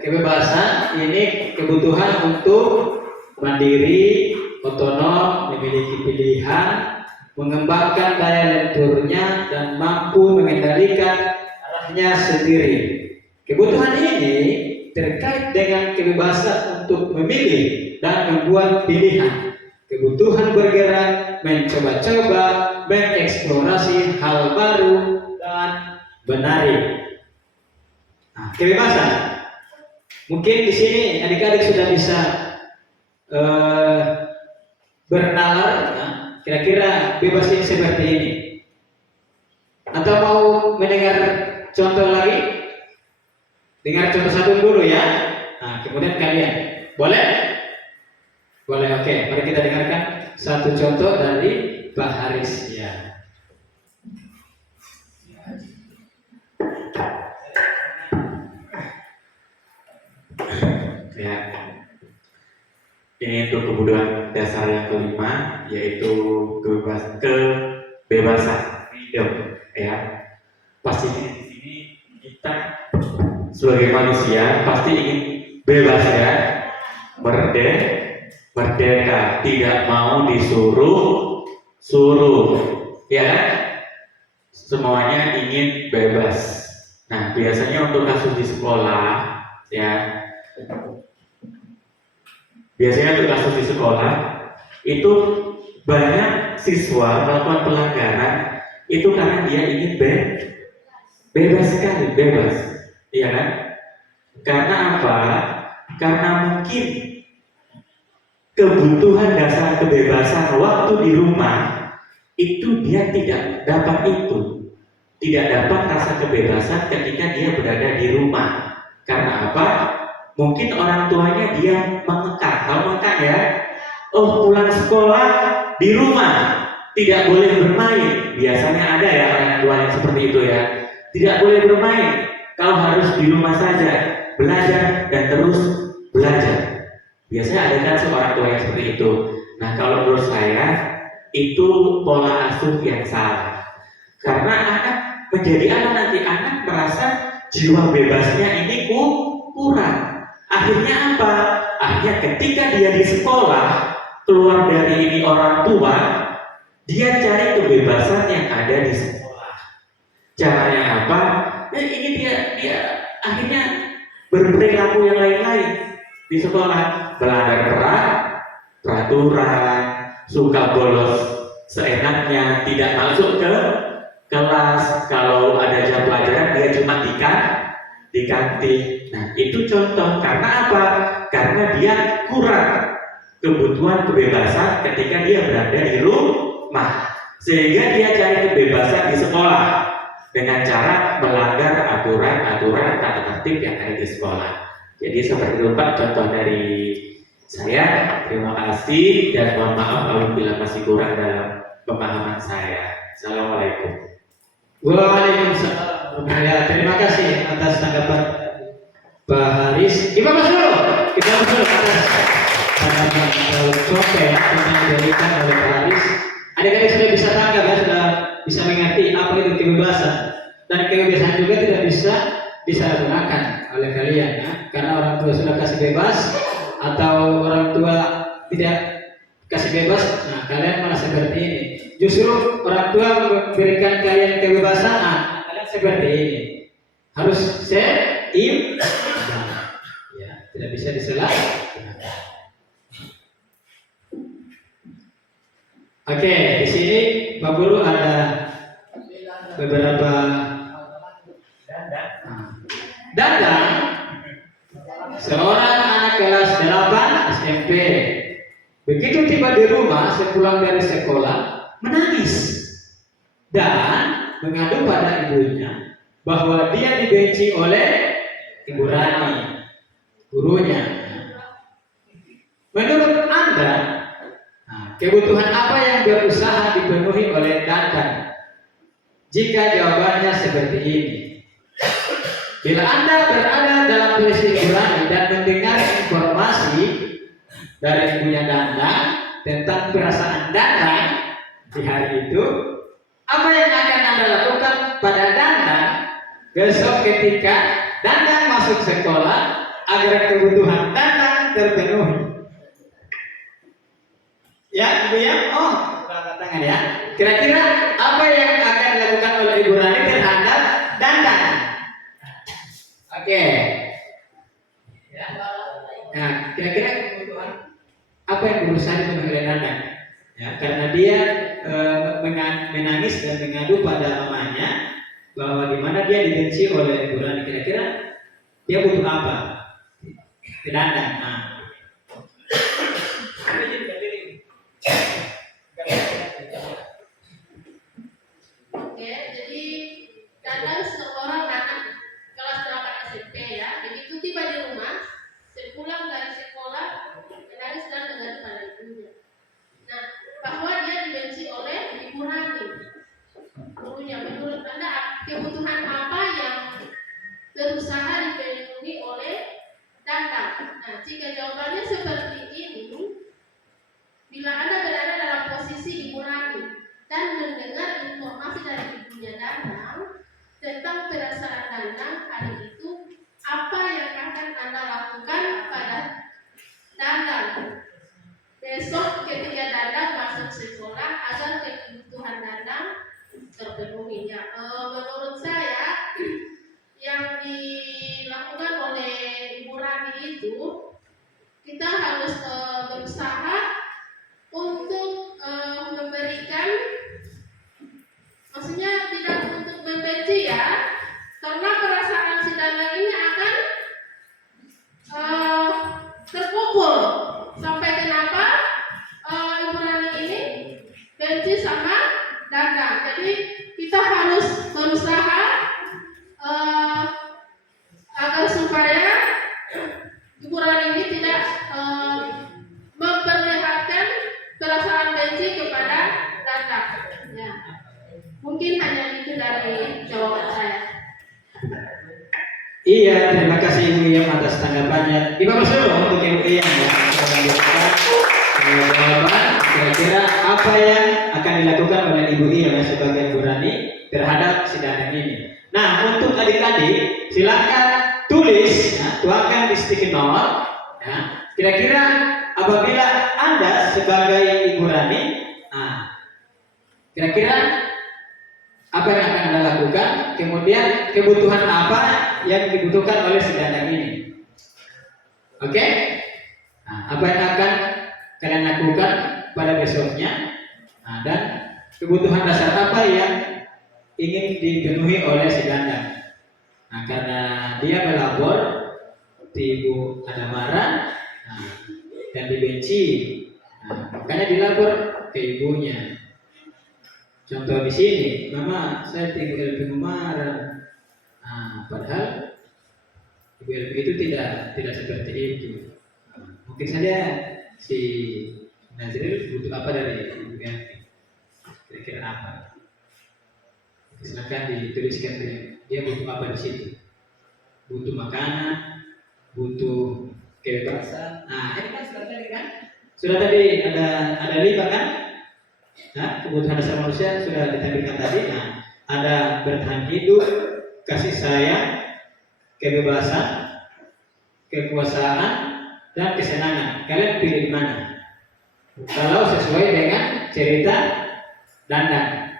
kebebasan ini kebutuhan untuk mandiri, otonom, memiliki pilihan, mengembangkan daya lenturnya dan mampu mengendalikan arahnya sendiri. Kebutuhan ini terkait dengan kebebasan untuk memilih dan membuat pilihan. Kebutuhan bergerak, mencoba-coba, mengeksplorasi hal baru dan menarik. Kebebasan. Mungkin di sini adik-adik sudah bisa bernalar, kira-kira bebas yang seperti ini. Atau mau mendengar contoh lagi? Dengar contoh satu dulu ya. Kemudian kalian boleh? Boleh, oke. Mari kita dengarkan satu contoh dari Pak Haris ya. Ya. Ini untuk kebutuhan dasar yang kelima, yaitu kebebasan freedom ya. Pastinya di sini kita sebagai manusia pasti ingin bebas ya, merdeka, tidak mau disuruh ya, semuanya ingin bebas. Nah, biasanya untuk kasus di sekolah ya, itu banyak siswa melakukan pelanggaran itu karena dia ingin Bebas sekali, bebas. Iya kan? Karena apa? Karena mungkin kebutuhan dasar kebebasan waktu di rumah itu dia tidak dapat itu. Tidak dapat rasa kebebasan ketika dia berada di rumah. Karena apa? Mungkin orang tuanya dia mengekang. Tahu mengekang ya? Oh, pulang sekolah di rumah, tidak boleh bermain. Biasanya ada ya orang tua yang seperti itu ya. Tidak boleh bermain. Kau harus di rumah saja, belajar dan terus belajar. Biasanya ada kan seorang tua yang seperti itu. Nah, kalau menurut saya itu pola asuh yang salah. Karena anak menjadi anak nanti, anak merasa jiwa bebasnya ini kurang. Akhirnya apa? Akhirnya ketika dia di sekolah, keluar dari ini orang tua, dia cari kebebasan yang ada di sekolah. Caranya apa? Ini dia akhirnya berperilaku yang lain-lain di sekolah, melanggar peraturan, suka bolos seenaknya, tidak masuk ke kelas. Kalau ada jam pelajaran dia cuma di kantin. Nah, itu contoh. Karena apa? Karena dia kurang kebutuhan kebebasan ketika dia berada di rumah, sehingga dia cari kebebasan di sekolah dengan cara melanggar aturan tata tertib yang ada di sekolah. Jadi seperti itu Pak contoh dari saya. Terima kasih dan mohon maaf apabila masih kurang dalam pemahaman saya. Assalamualaikum. Waalaikumsalam. Ya, terima kasih atas tanggapan Pak Haris. Kita masuk atas tanggapan Sope ya, yang diberikan oleh Pak Haris. Adik-adik sudah bisa tanggap ya, sudah bisa mengerti apa itu kebebasan, dan kebebasan juga tidak bisa disalahgunakan oleh kalian ya, karena orang tua sudah kasih bebas atau orang tua tidak kasih bebas. Nah, kalian malah seperti ini. Justru orang tua memberikan kalian kebebasan, kalian seperti ini. Harus seimbang. Ya, tidak bisa disalahgunakan. Oke, di sini Pak Guru ada beberapa Dandang, seorang anak kelas 8 SMP. Begitu tiba di rumah sepulang dari sekolah, menangis dan mengadu pada ibunya bahwa dia dibenci oleh Ibu Rani, gurunya. Menurut Anda, kebutuhan apa yang berusaha dipenuhi oleh Dandang? Jika jawabannya seperti ini, bila Anda berada dalam posisi Ibu Rani dan mendengar informasi dari ibunya Dandang tentang perasaan Dandang di hari itu, apa yang akan Anda lakukan pada Dandang besok ketika Dandang masuk sekolah agar kebutuhan Dandang terpenuhi? Ya, Ibu ya? Oh, angkat tangan ya. Kira-kira apa yang akan dilakukan oleh Ibu Rani terhadap Dandang? Oke. Nah, kira-kira kebutuhan apa yang berusaha dipenuhi oleh Dandang? Ya, karena dia menangis dan mengadu pada mamanya bahwa di mana dia dibenci oleh Ibu Rani. Kira-kira dia butuh apa? Ke Dandang. Nah. Oke, jadi Dandang seorang anak kelas 8 SMP ya. Begitu tiba di rumah, sepulang dari sekolah, menangis dan mengadu pada ibunya. Nah, bahwa dia dibenci oleh Ibu Rani, gurunya. Menurut Anda, kebutuhan apa yang berusaha dipenuhi oleh Dandang? Nah, jika jawaban Iya, terima kasih Ibu Iyam atas tanggapannya. Ibu Masuk untuk Ibu Iyam ya. Kita lanjutkan jawaban. Kira-kira apa yang akan dilakukan oleh Ibu Iyam sebagai Ibu Rani terhadap si Danang ini? Nah, untuk adik-adik silakan tulis, ya, tuangkan di sticky note. Ya. Kira-kira apabila Anda sebagai Ibu Rani, nah, kira-kira apa yang akan Anda lakukan? Kemudian kebutuhan apa yang dibutuhkan oleh si Danang ini? Oke? Nah, apa yang akan kalian lakukan pada besoknya? Nah, dan kebutuhan dasar apa yang ingin dipenuhi oleh si Danang? Nah, karena dia melapor, Ibu ada marah, nah, dan dibenci, nah, makanya dilapor ke ibunya. Contoh di sini, Mama, saya Ibu LP marah. Nah, padahal Ibu LP itu tidak seperti itu. Nah, mungkin saja si Nazril butuh apa dari Ibu LP? Kira-kira apa? Silakan dituliskan dia butuh apa di situ. Butuh makanan, butuh kebebasan. Nah, ini kan sudah tadi kan? Sudah tadi ada 5 kan? Nah, kebutuhan dasar manusia sudah ditampilkan tadi. Nah, ada bertahan hidup, kasih sayang, kebebasan, kekuasaan, dan kesenangan. Kalian pilih di mana? Kalau sesuai dengan cerita Danang,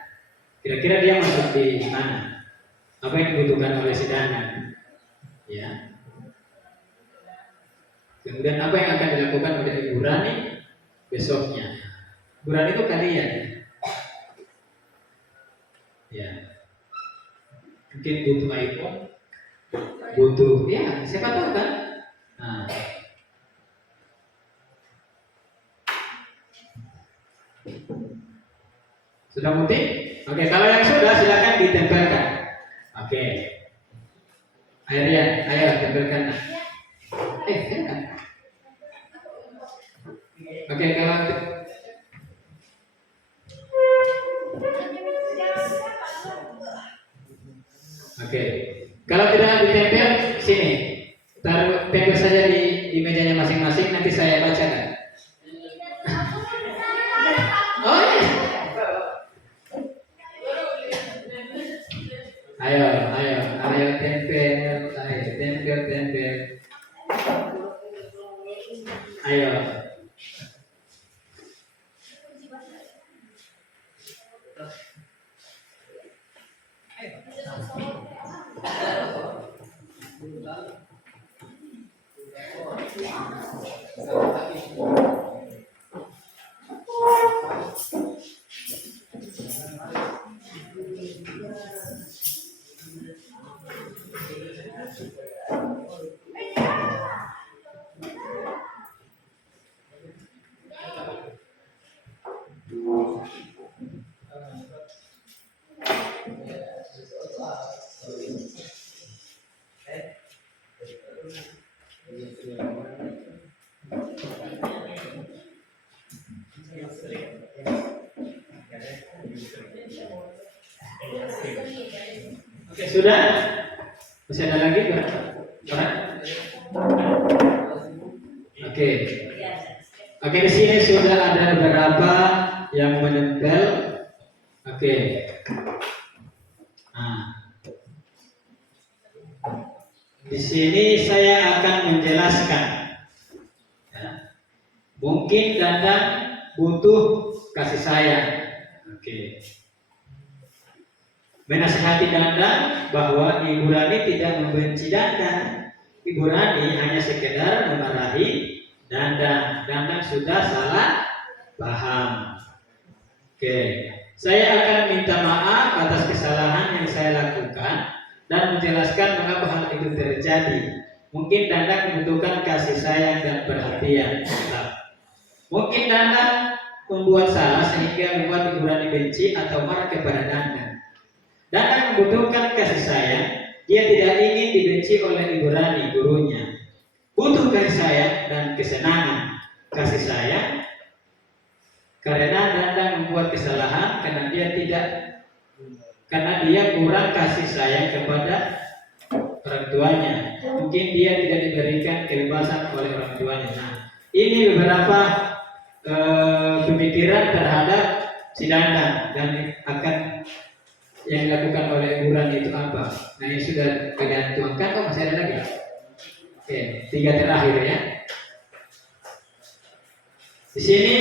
kira-kira dia masuk di mana? Apa yang dibutuhkan oleh si Danang? Ya. Kemudian apa yang akan dilakukan oleh Ibu Rani besoknya? Ibu Rani itu kalian. Ya. Mungkin butuh iPhone, butuh, ya siapa tahu kan? Nah. Sudah putih? Oke, kalau yang sudah silakan ditempelkan. Oke. Akhirnya, ayo tempelkan. Kan? Oke, kalau Oke, kalau tidak ditempel sini, taruh tempel saja di mejanya masing-masing. Nanti saya bacakan. Oh iya. Ayo tempel, tempel. Ayo. Oke, sudah? Masih ada lagi, Pak? Oke. Oke, di sini sudah ada beberapa yang menempel. Oke. Nah, di sini saya akan menjelaskan. Ya. Mungkin Danang butuh kasih sayang. Oke. Menasihati Danang bahwa Ibu Rani tidak membenci Danang. Ibu Rani hanya sekedar memarahi Danang. Danang sudah salah paham. Oke, saya akan minta maaf atas kesalahan yang saya lakukan dan menjelaskan mengapa hal itu terjadi. Mungkin Danang membutuhkan kasih sayang dan perhatian. Mungkin Danang membuat salah sehingga membuat Ibu Rani benci atau marah kepada Danang. Danang membutuhkan kasih sayang. Dia tidak ingin dibenci oleh Ibu Rani, gurunya. Butuh kasih sayang dan kesenangan. Kasih sayang karena Danang membuat kesalahan karena dia kurang kasih sayang kepada orang orang tuanya. Mungkin dia tidak diberikan kebebasan oleh orang tuanya. Nah, ini beberapa pemikiran terhadap si Dandan dan akan yang dilakukan oleh Buran itu apa. Nah, ini sudah kalian tuangkan. Oh, masih ada lagi. Oke, 3 terakhir ya. Di sini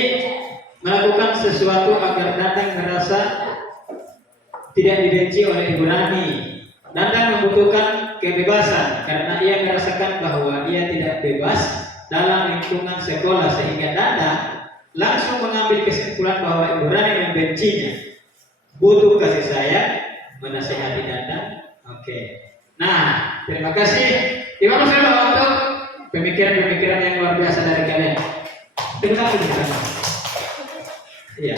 melakukan sesuatu agar Dandan merasa tidak dibenci oleh Ibu Rani. Dandan membutuhkan kebebasan karena ia merasakan bahwa ia tidak bebas dalam lingkungan sekolah, sehingga Dandan langsung mengambil kesimpulan bahwa Ibu Rani membencinya. Butuh kasih sayang, menasihati Dandan. Oke. Nah, terima kasih. Terima kasih untuk pemikiran-pemikiran yang luar biasa dari kalian. Terima kasih. Iya.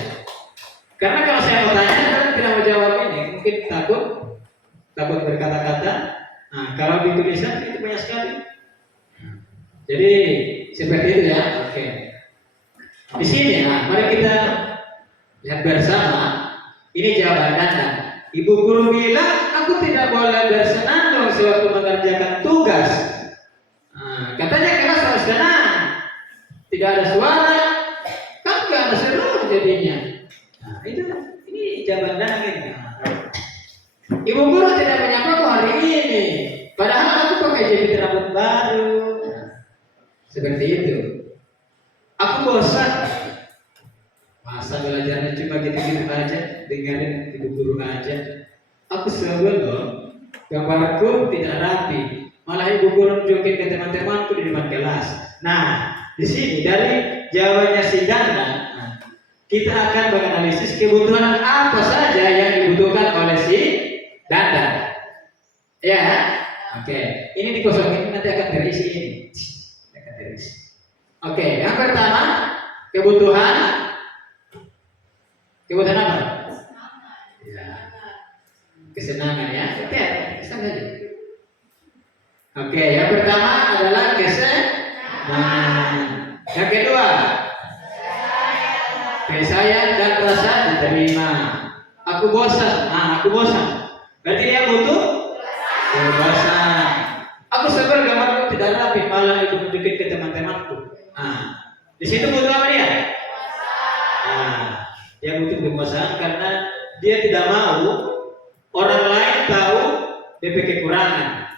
Karena kalau saya mau tanya, kalian tidak mau jawab ini, mungkin takut berkata-kata. Nah, kalau di tulisan itu banyak sekali. Jadi seperti itu ya. Oke. Di sini, nah, mari kita lihat bersama. Ini jawaban Dandan. Ibu guru bilang, aku tidak boleh bersenandung sewaktu mengerjakan tugas. Nah, katanya kelas harus tenang, tidak ada suara, kan nggak ada seru jadinya. Nah, ini jawaban Dandan ini. Ibu guru tidak menyapa hari ini, padahal aku pakai jepit rambut baru. Seperti itu. Aku bosan. Masa belajarnya cuma gitu-gitu aja, dengerin ibu guru aja. Aku sebel loh, gambarku tidak rapi. Malah ibu guru nunjukin ke teman-temanku di depan kelas. Nah, di sini dari jawabannya si Dandan, kita akan menganalisis kebutuhan apa saja yang dibutuhkan oleh si Dandan. Ya, oke. Ini dikosongin nanti akan terisi ini. Akan terisi. Oke, yang pertama kebutuhan apa? Ya. Kesenangan ya. Oke, kesenangan. Oke, yang pertama adalah kesenangan. Yang kedua, sayang dan rasa diterima. Aku bosan. Aku bosan. Berarti dia butuh kebebasan. Aku sebel gambarku tidak rapi, malah ibu tunjukin ke teman-temanku. Di situ butuh apa dia? Dia butuh kekuasaan karena dia tidak mau orang lain tahu DP kekurangan.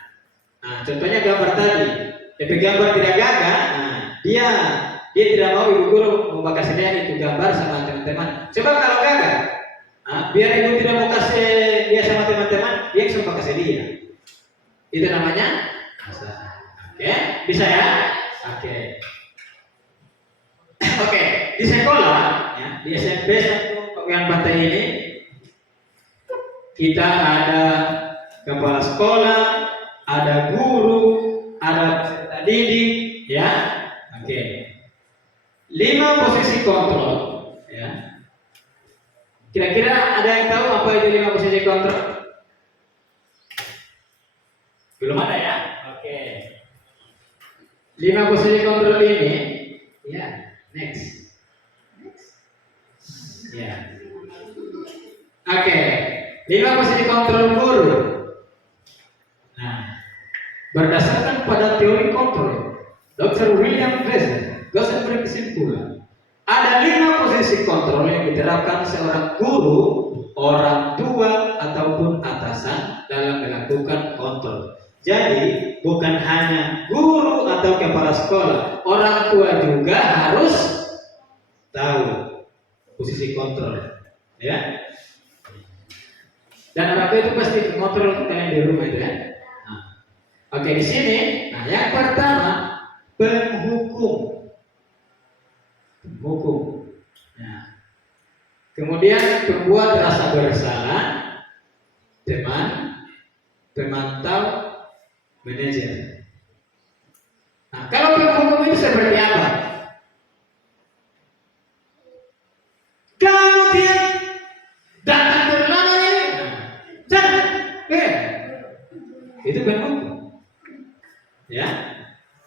Contohnya gambar tadi, DP gambar tidak gagah. Dia tidak mau ibu guru mau kasih dia itu gambar sama teman-teman. Coba kalau gagah, biar ibu tidak mau kasih dia sama teman-teman, dia suka kasih dia. Itu namanya masalah. Oke, bisa ya? Oke. Oke, di sekolah, ya, di SMP Pakuyan Pantai ini kita ada kepala sekolah, ada guru, ada peserta didik, ya. Oke. 5 posisi kontrol, ya. Kira-kira ada yang tahu apa itu 5 posisi kontrol? Belum ada ya? Oke. 5 posisi kontrol ini, ya. Next. Ya. Oke. 5 posisi kontrol guru. Nah, berdasarkan pada teori kontrol, Dr. William Glasser berkesimpulan ada 5 posisi kontrol yang diterapkan seorang guru, orang tua ataupun atasan dalam melakukan kontrol. Jadi bukan hanya guru atau kepala sekolah, orang tua juga harus tahu posisi kontrol, ya. Dan orang tua itu pasti kontrol kalian di rumah itu ya. Oke, di sini, yang pertama penghukum. Kemudian pembuat rasa bersalah, pemantau, manajer. Kalau penghukum itu seperti apa? Kamu dia datang terlambat ini, jangan, itu penghukum, ya.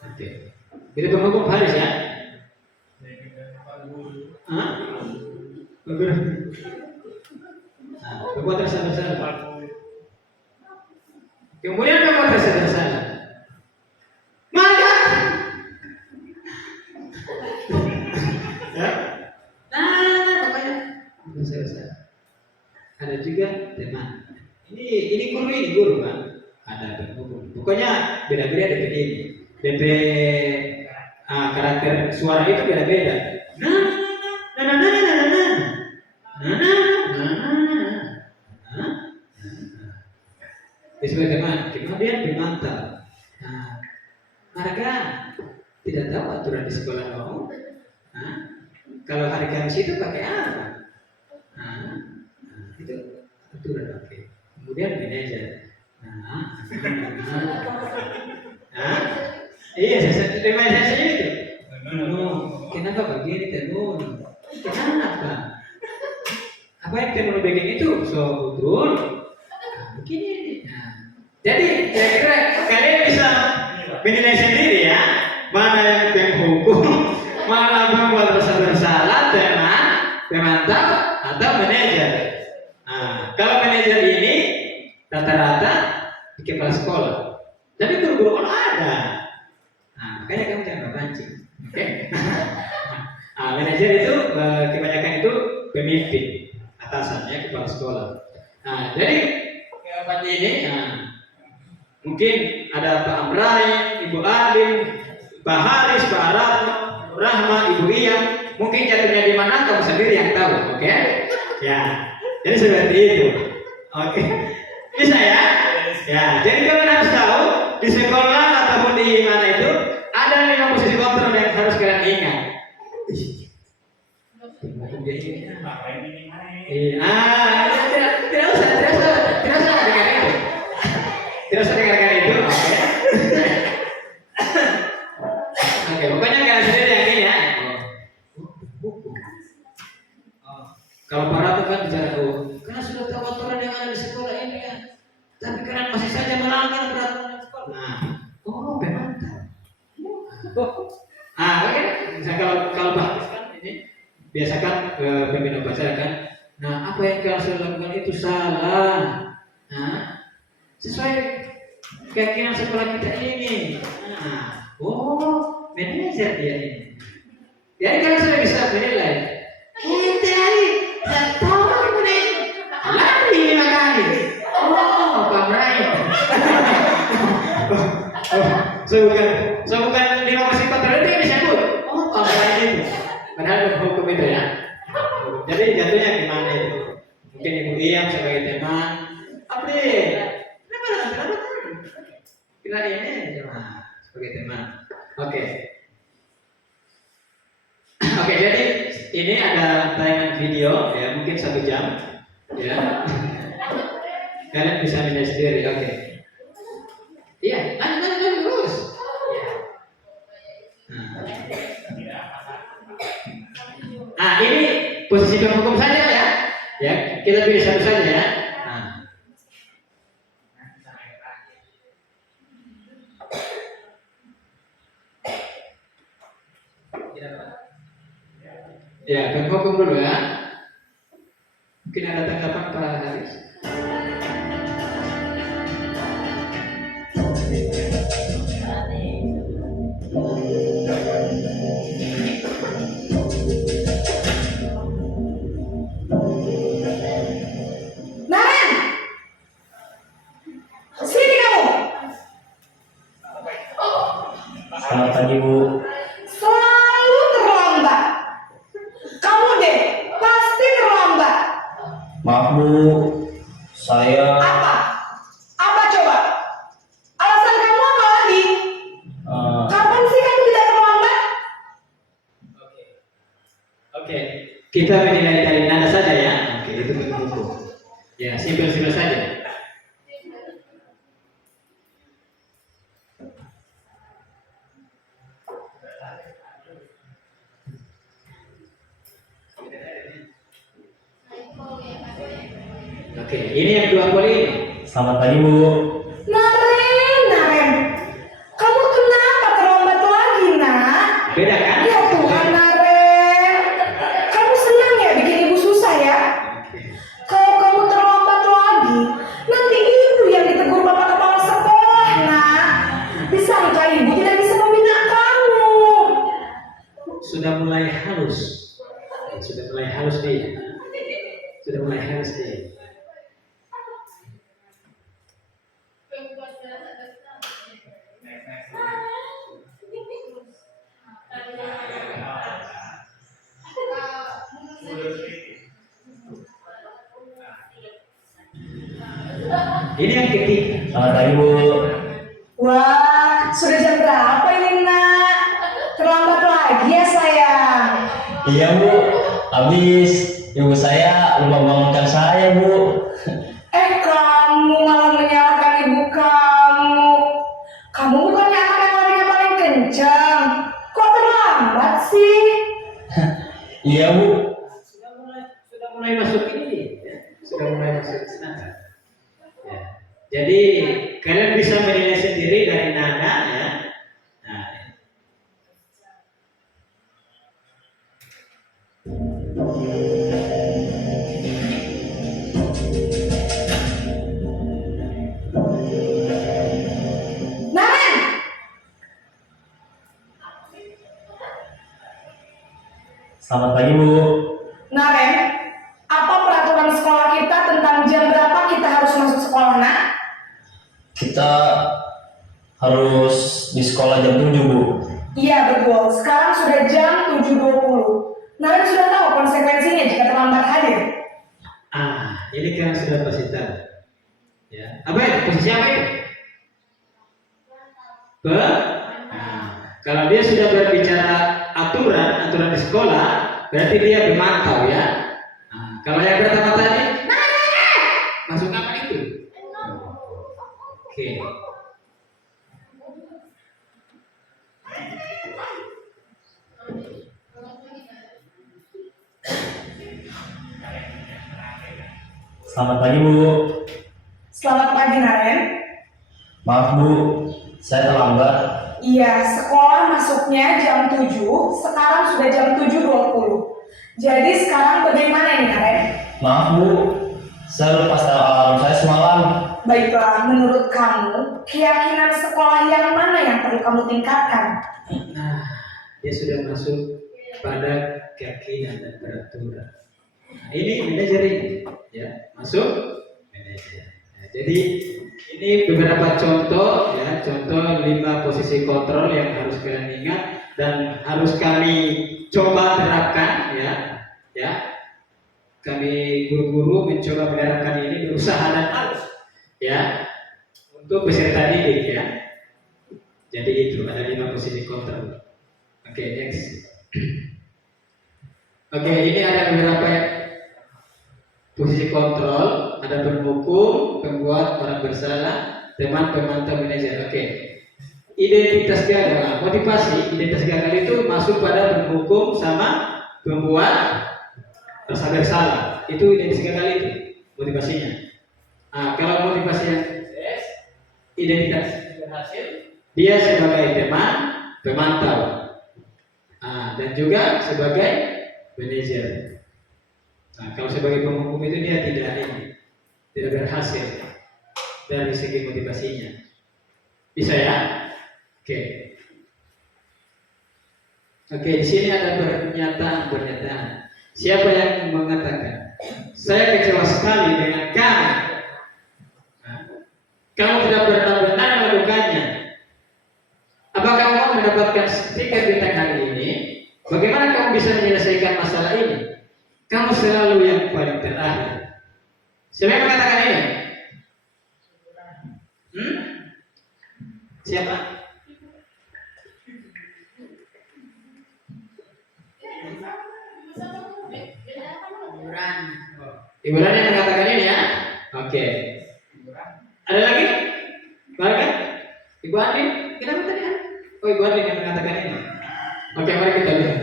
Oke, itu penghukum Haris ya. Pembuat rasa bersalah. Kemudian pembuat rasa bersalah. juga teman. Ini guru kan. Ada penghubung. Pokoknya beda-beda DP ini. DP karakter suara itu beda-beda. Disebut teman. Kemudian bermantal. Mereka tidak tahu aturan di sekolah mau. Kalau hari Kamis itu pakai apa? Itu aturan pakai. Kemudian manajer. Iya, saya itu. Kenapa begini tenun? Kenapa? Apa yang tenun begini itu? So betul. Begini. Jadi kira-kira kalian bisa menilai sendiri ya, mana yang penghukum, mana pembuat rasa bersalah, teman, pemantau, atau manajer. Kalau manajer ini rata-rata di kepala sekolah, tapi guru-guru ada. Makanya kamu jangan berpancing, oke? Manajer itu kebanyakan itu pemimpin, atasannya kepala sekolah. Jadi keempat ini, mungkin ada Pak Amrai, Ibu Alim, Pak Haris, Pak Rahma, Ibu Iyam. Mungkin jatuhnya di mana kamu sendiri yang tahu, oke? Ya, jadi seperti itu, oke? Bisa ya? Ya, jadi kalian harus tahu di sekolah ataupun di mana itu ada 5 posisi kontrol yang harus kalian ingat. Tidak usah dengar itu. Tidak usah dengarkan itu, oke? Oke, pokoknya kalian sendiri yang ini ya. Kalau para tuh kan bicara karena sudah tahu aturan yang ada di sekolah ini ya, tapi kalian masih saja melanggar peraturan sekolah. Pemantau. Oke. Misalnya kalau bahas kan ini biasakan pembina upacara kan. Apa yang kalian sudah lakukan itu salah. Sesuai keyakinan sekolah kita ini. Manajer dia ini. Jadi kalian sudah bisa menilai. Lari 5 kali. Pak Mrai. So bukan 5 posisi kontrol itu yang disebut. Pak Mrai itu. Padahal hukum itu ya. Jadi jatuhnya gimana itu? Mungkin Ibu Iyam sebagai teman. Kenapa? Kita ini sebagai teman. Oke, jadi ini ada tayangan video ya, mungkin 1 jam ya. Kalian bisa menilai sendiri, oke. Iya, lanjut terus. Ini posisi penghukum saja ya. Ya, kita pilih satu saja ya. Ya, penghukum dulu ya. Mungkin ada tanggapan Pak Haris. Naren, sini kamu. Selamat pagi, Bu. Selalu terlambat. Kamu deh pasti terlambat. Maaf, Bu. Saya Apa coba? Alasan kamu apa lagi? Kapan sih kamu tidak terlambat? Oke. Kita menilai dari nada saja ya. Oke, itu penghukum. Ya, simpel-simpel saja. Oke, ini yang 2 kali. selamat pagi, Bu. Naren, kamu kenapa terlambat lagi, nak? Beda kan? Ya Tuhan, Naren, kamu senang ya bikin ibu susah ya? Kalau kamu terlambat lagi, nanti ibu yang ditegur bapak kepala sekolah, nak. Disangka ibu tidak bisa membina kamu. Sudah mulai halus dia. Ini yang ketiga. Selamat pagi, Bu. Wah, sudah jam berapa ini, Nak? Terlambat lagi ya, sayang. Iya, Bu. Habis ibu saya lupa membangunkan saya, Bu. Kamu malah menyalahkan ibu kamu. Kamu bukannya anak yang larinya paling kencang. Kok terlambat sih? Iya, Bu. Sudah mulai masuk ini, ya. Sudah mulai masuk ke sana. Ya. Jadi kalian bisa menilai sendiri dari nada ya. Nah, Naren! Selamat pagi, Bu. Naren, apa peraturan sekolah kita tentang jam berapa kita harus masuk sekolah, Nak? Kita harus di sekolah jam 7, Bu. Iya, betul. Sekarang sudah jam 7.20. Naren sudah tahu konsekuensinya jika terlambat hadir. ini kan sudah pasti tahu. Ya. Apa ya? Posisi apa itu? Kalau dia sudah berbicara aturan di sekolah, berarti dia memantau ya. Kalau yang pertama tadi, masuk apa itu? Oke. Selamat pagi, Bu. Selamat pagi, Naren. Maaf, Bu. Saya terlambat. Iya, sekolah masuknya jam 7, sekarang sudah jam 7.20. Jadi sekarang bagaimana ini, Naren? Maaf, Bu. Saya lupa setel alarm saya semalam. Baiklah, menurut kamu, keyakinan sekolah yang mana yang perlu kamu tingkatkan? Nah, dia sudah masuk pada keyakinan dan peraturan. Nah, ini manajer ini, ya, masuk manajer. Nah, jadi ini beberapa contoh, ya, contoh 5 posisi kontrol yang harus kalian ingat dan harus kami coba terapkan, ya. Kami guru-guru mencoba menerapkan ini, berusaha dan harus, ya, untuk peserta didik, ya. Jadi itu ada 5 posisi kontrol. Oke, next. Oke, ini ada beberapa posisi kontrol, ada penghukum, pembuat, orang bersalah, teman, pemantau, manajer. Oke. Identitas gagal, motivasi, identitas gagal itu masuk pada penghukum sama pembuat, rasa bersalah. Itu identitas gagal itu motivasinya. Kalau motivasi yang identitas berhasil, dia sebagai teman, pemantau, dan juga sebagai manajer. Kalau sebagai penghukum itu dia tidak berhasil dari segi motivasinya. Bisa ya? Oke, di sini ada pernyataan. Siapa yang mengatakan? Saya kecewa sekali dengan kamu. Kamu tidak benar-benar melakukannya. Apakah kamu mendapatkan stiker bintang hari ini? Bagaimana kamu bisa menyelesaikan masalah ini? Kamu selalu yang paling terakhir. Siapa yang mengatakan ini? Siapa? Ibu Rani yang mengatakan ini ya? Oke. Ada lagi? Baik? Ibu Andi? Kenapa tadi? Oh, Ibu Andi yang mengatakan ini. Oke, mari kita lihat.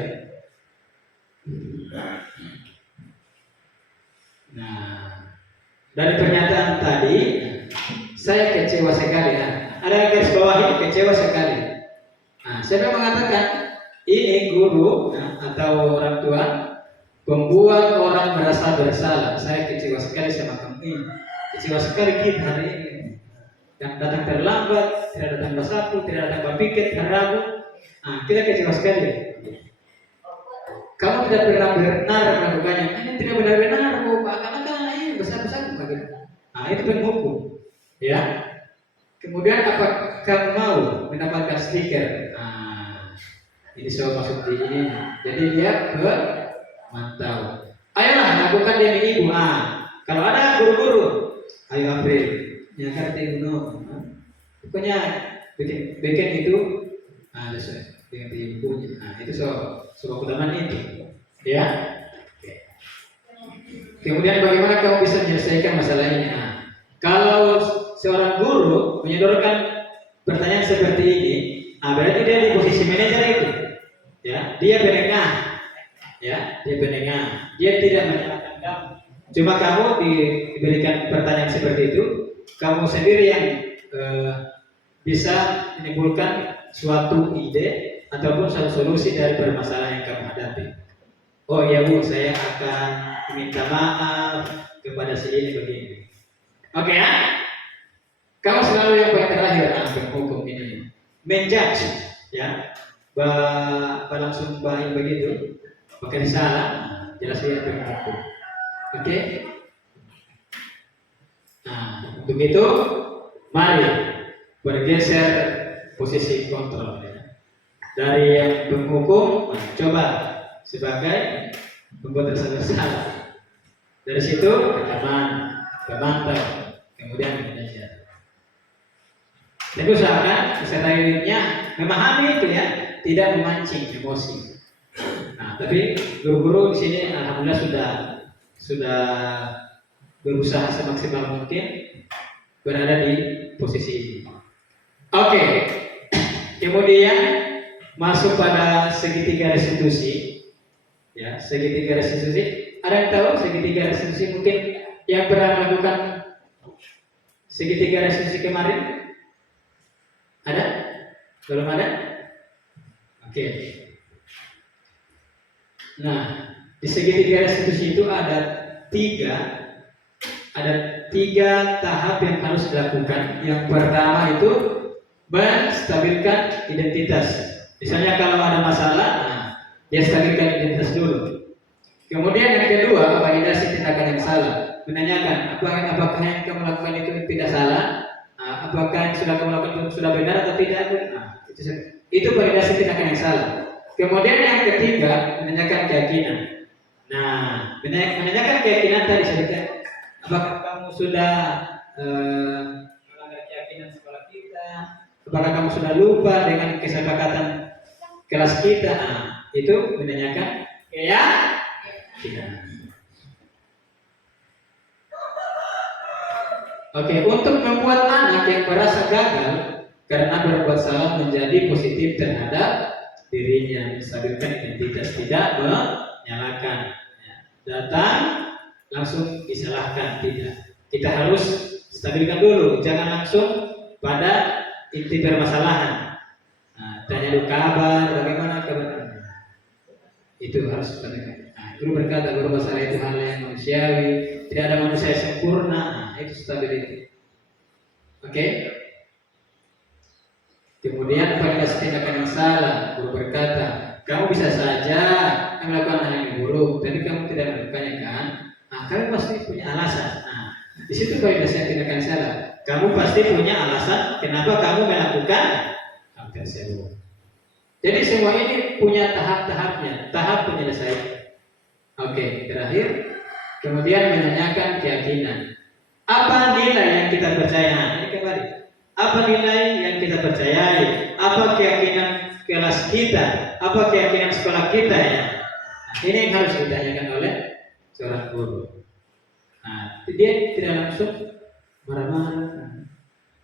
Nah, dari pernyataan tadi, saya kecewa sekali ya. Ada yang garis bawah ini kecewa sekali. Saya mengatakan ini guru atau orang tua membuat orang merasa bersalah. Saya kecewa sekali sama kamu ini. Kecewa sekali kita hari ini. Dan datang terlambat, tidak datang bersatu, tidak datang berpikir, hari Rabu. Kita kecewa sekali. Kamu tidak benar-benar melakukannya. Ini tidak benar-benar, karena ini besar-besar begitu. Itu penghukum, ya. Kemudian apa kamu mau mendapatkan stiker? Ini soal masuk di ini. Jadi dia mantau. Ayolah lakukan demi ibu. Kalau ada guru-guru, ayo April. ya kartu uno. Pokoknya bikin itu sesuai dengan bukunya. Nah, itu soal utama itu, ya. Kemudian bagaimana kamu bisa menyelesaikan masalah ini? Nah, kalau seorang guru menyodorkan pertanyaan seperti ini, berarti dia di posisi manajer itu, ya. Dia penengah, ya. Dia penengah. Dia tidak menyalahkan kamu. Cuma kamu diberikan pertanyaan seperti itu, kamu sendiri yang bisa menimbulkan suatu ide ataupun suatu solusi dari permasalahan yang kamu hadapi. Oh iya Bu, saya akan minta maaf kepada si ini begini. Oke ya? Kamu selalu yang paling terakhir hukum ini menjudge, ya. Langsung yang begitu, pakai salah, jelas dia hukum. Oke? Nah, untuk itu mari bergeser posisi kontrol, ya. Dari yang penghukum, coba sebagai pembuat salah. Dari situ ke teman, ke mantan, kemudian ke manajer. Jadi usahakan peserta didiknya memahami itu, ya, tidak memancing emosi. Nah, tapi guru-guru di sini alhamdulillah sudah berusaha semaksimal mungkin berada di posisi ini. Oke. Kemudian masuk pada segitiga restitusi. Ya, segitiga restitusi. Ada yang tahu segitiga restitusi mungkin yang pernah melakukan segitiga restitusi kemarin? Ada? Belum ada? Oke. Nah, di segitiga restitusi itu ada tiga tahap yang harus dilakukan. Yang pertama itu menstabilkan identitas. Misalnya kalau ada masalah, dia stabilkan identitas dulu. Kemudian yang kedua, validasi tindakan yang salah. Menanyakan apakah yang kamu lakukan itu tidak salah, apakah yang sudah kamu lakukan itu sudah benar atau tidak. Itu validasi tindakan yang salah. Kemudian yang ketiga, menanyakan keyakinan. Nah, menanyakan keyakinan tadi sebutkan, apakah kamu sudah melanggar keyakinan sekolah kita? Apakah kamu sudah lupa dengan kesepakatan kelas kita? Itu menanyakan keyakinan. Oke, untuk membuat anak yang merasa gagal karena berbuat salah menjadi positif terhadap dirinya, menstabilkan identitas, tidak menyalahkan. Datang langsung disalahkan, tidak. Kita harus stabilkan dulu, jangan langsung pada inti permasalahan. Tanya dulu kabar, bagaimana kabar. Itu harus stabilkan. Guru berkata, guru masalah itu hal yang manusiawi, tidak ada manusia yang sempurna. Itu stability. Oke? Kemudian validasi tindakan yang salah. Guru berkata, kamu bisa saja melakukan hal yang buruk, tapi kamu tidak melakukannya, kan? Kamu pasti punya alasan. Di situ validasi tindakan salah. Kamu pasti punya alasan kenapa kamu melakukan hal tersebut. Jadi semua ini punya tahap-tahapnya, tahap penyelesaian. Oke, terakhir. Kemudian menanyakan keyakinan. Apa nilai yang kita percaya? Ini kembali. Apa nilai yang kita percayai? Apa keyakinan kelas kita? Apa keyakinan sekolah kita, ya? Ini yang harus ditanyakan oleh seorang guru. Dia tidak langsung marah-marah.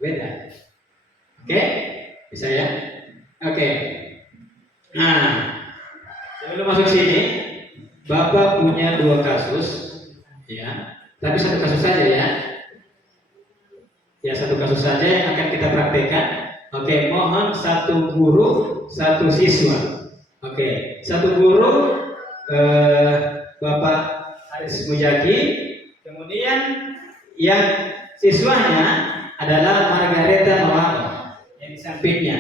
Beda. Oke? Bisa ya? Oke. Nah, sebelum masuk sini, Bapak punya 2 kasus, ya. Tapi 1 kasus saja, ya. Ya, 1 kasus saja yang akan kita praktekkan. Oke, mohon 1 guru, 1 siswa. Oke, 1 guru Bapak Haris Mujaki, kemudian yang siswanya adalah Margareta Noamo yang di sampingnya.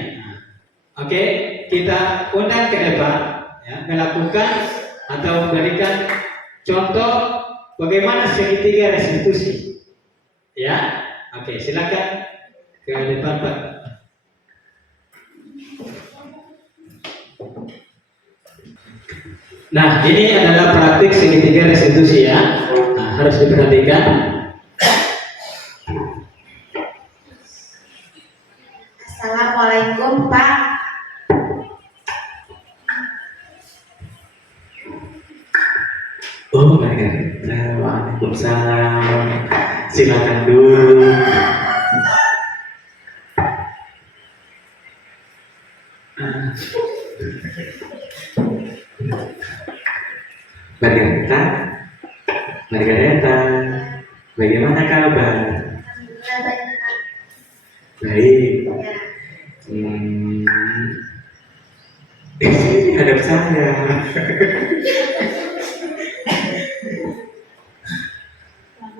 Oke, kita undang ke depan, ya, melakukan atau memberikan contoh bagaimana segitiga restitusi. Ya, oke, silakan ke depan, Pak. Nah, ini adalah praktik segitiga restitusi, ya. Harus diperhatikan. Assalamualaikum, Pak. Oh, Margareta, waalaikumsalam. Silakan dulu. Margareta, Margareta, bagaimana kabar? Alhamdulillah baik, Pak. Baik. Ya. Di sini hadap saya.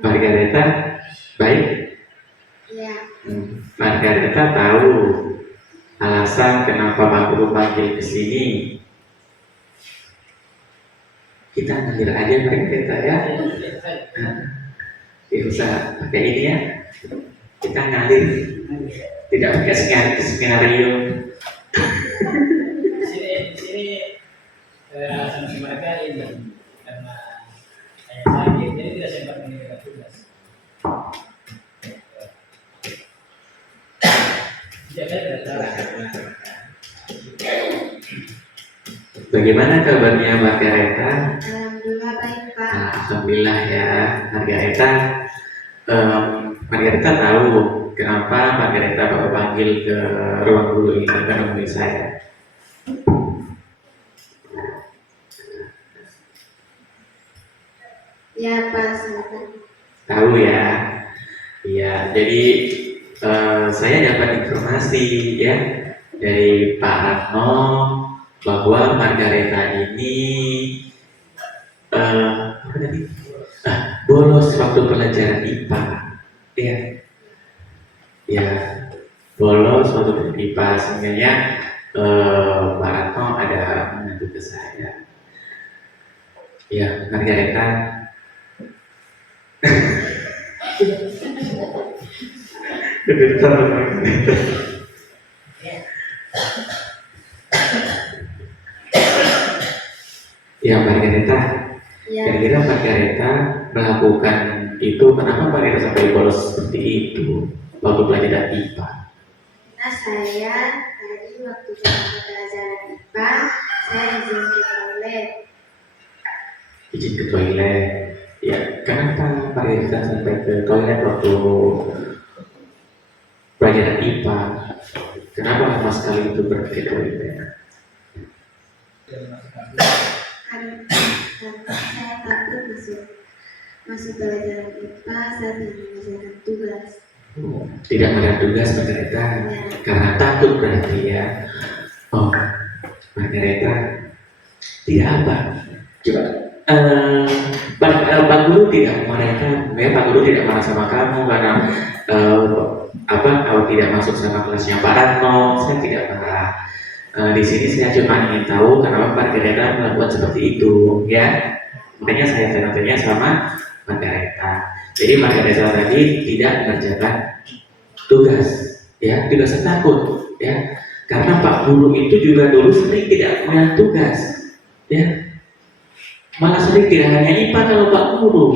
Margareta, baik. Ya. Margareta tahu alasan kenapa Pak Guru panggil ke sini. Kita ngalir aja Margareta ya. Tidak usah pakai ini ya. Kita ngalir, tidak pakai skenario. Di sini alasan mereka ini karena saya sakit jadi tidak sempat mengerjakan tugas. Jaga tidak Bagaimana kabarnya Margareta? Alhamdulillah baik, Pak. Alhamdulillah ya Margareta. Margareta tahu kenapa Margareta Bapak panggil ke ruang guru ini menemui saya. Ya, Pak, silakan. Tahu ya. Iya, jadi saya dapat informasi ya dari Pak Ratno bahwa Margareta ini apa tadi? Bolos waktu pelajaran IPA. Ya. Ya, bolos waktu pelajaran IPA sebenarnya Pak Ratno ada mengadu ke saya. Ya, Margareta. Ya Margareta, Ya. kira-kira Margareta melakukan itu kenapa Margareta sampai bolos seperti itu waktu pelajaran IPA? Nah, saya tadi waktu pelajaran IPA, saya izin ke toilet. Izin ke toilet. Ya, kenapa Margareta sampai ke toilet waktu pelajaran IPA? Kenapa lama sekali itu pergi ke toilet? Karena saya takut masuk pelajaran IPA, saya tidak mengerjakan tugas. Tidak melihat tugas Margareta karena takut berarti ya. Oh, Margareta tidak apa. Coba Pak Guru tidak marahkan, ya Pak Guru tidak marah sama kamu karena kalau tidak masuk sama kelasnya Pak Ratno. Saya tidak marah. Di sini saya cuma ingin tahu kenapa Margareta melakukan seperti itu, ya. Makanya saya tanya-tanya sama Margareta. Jadi Margareta tadi tidak mengerjakan tugas, ya, tidak takut, ya. Karena Pak Guru itu juga dulu sering tidak punya tugas, ya. Malah sering tidak hanya IPA kalau Pak Guru.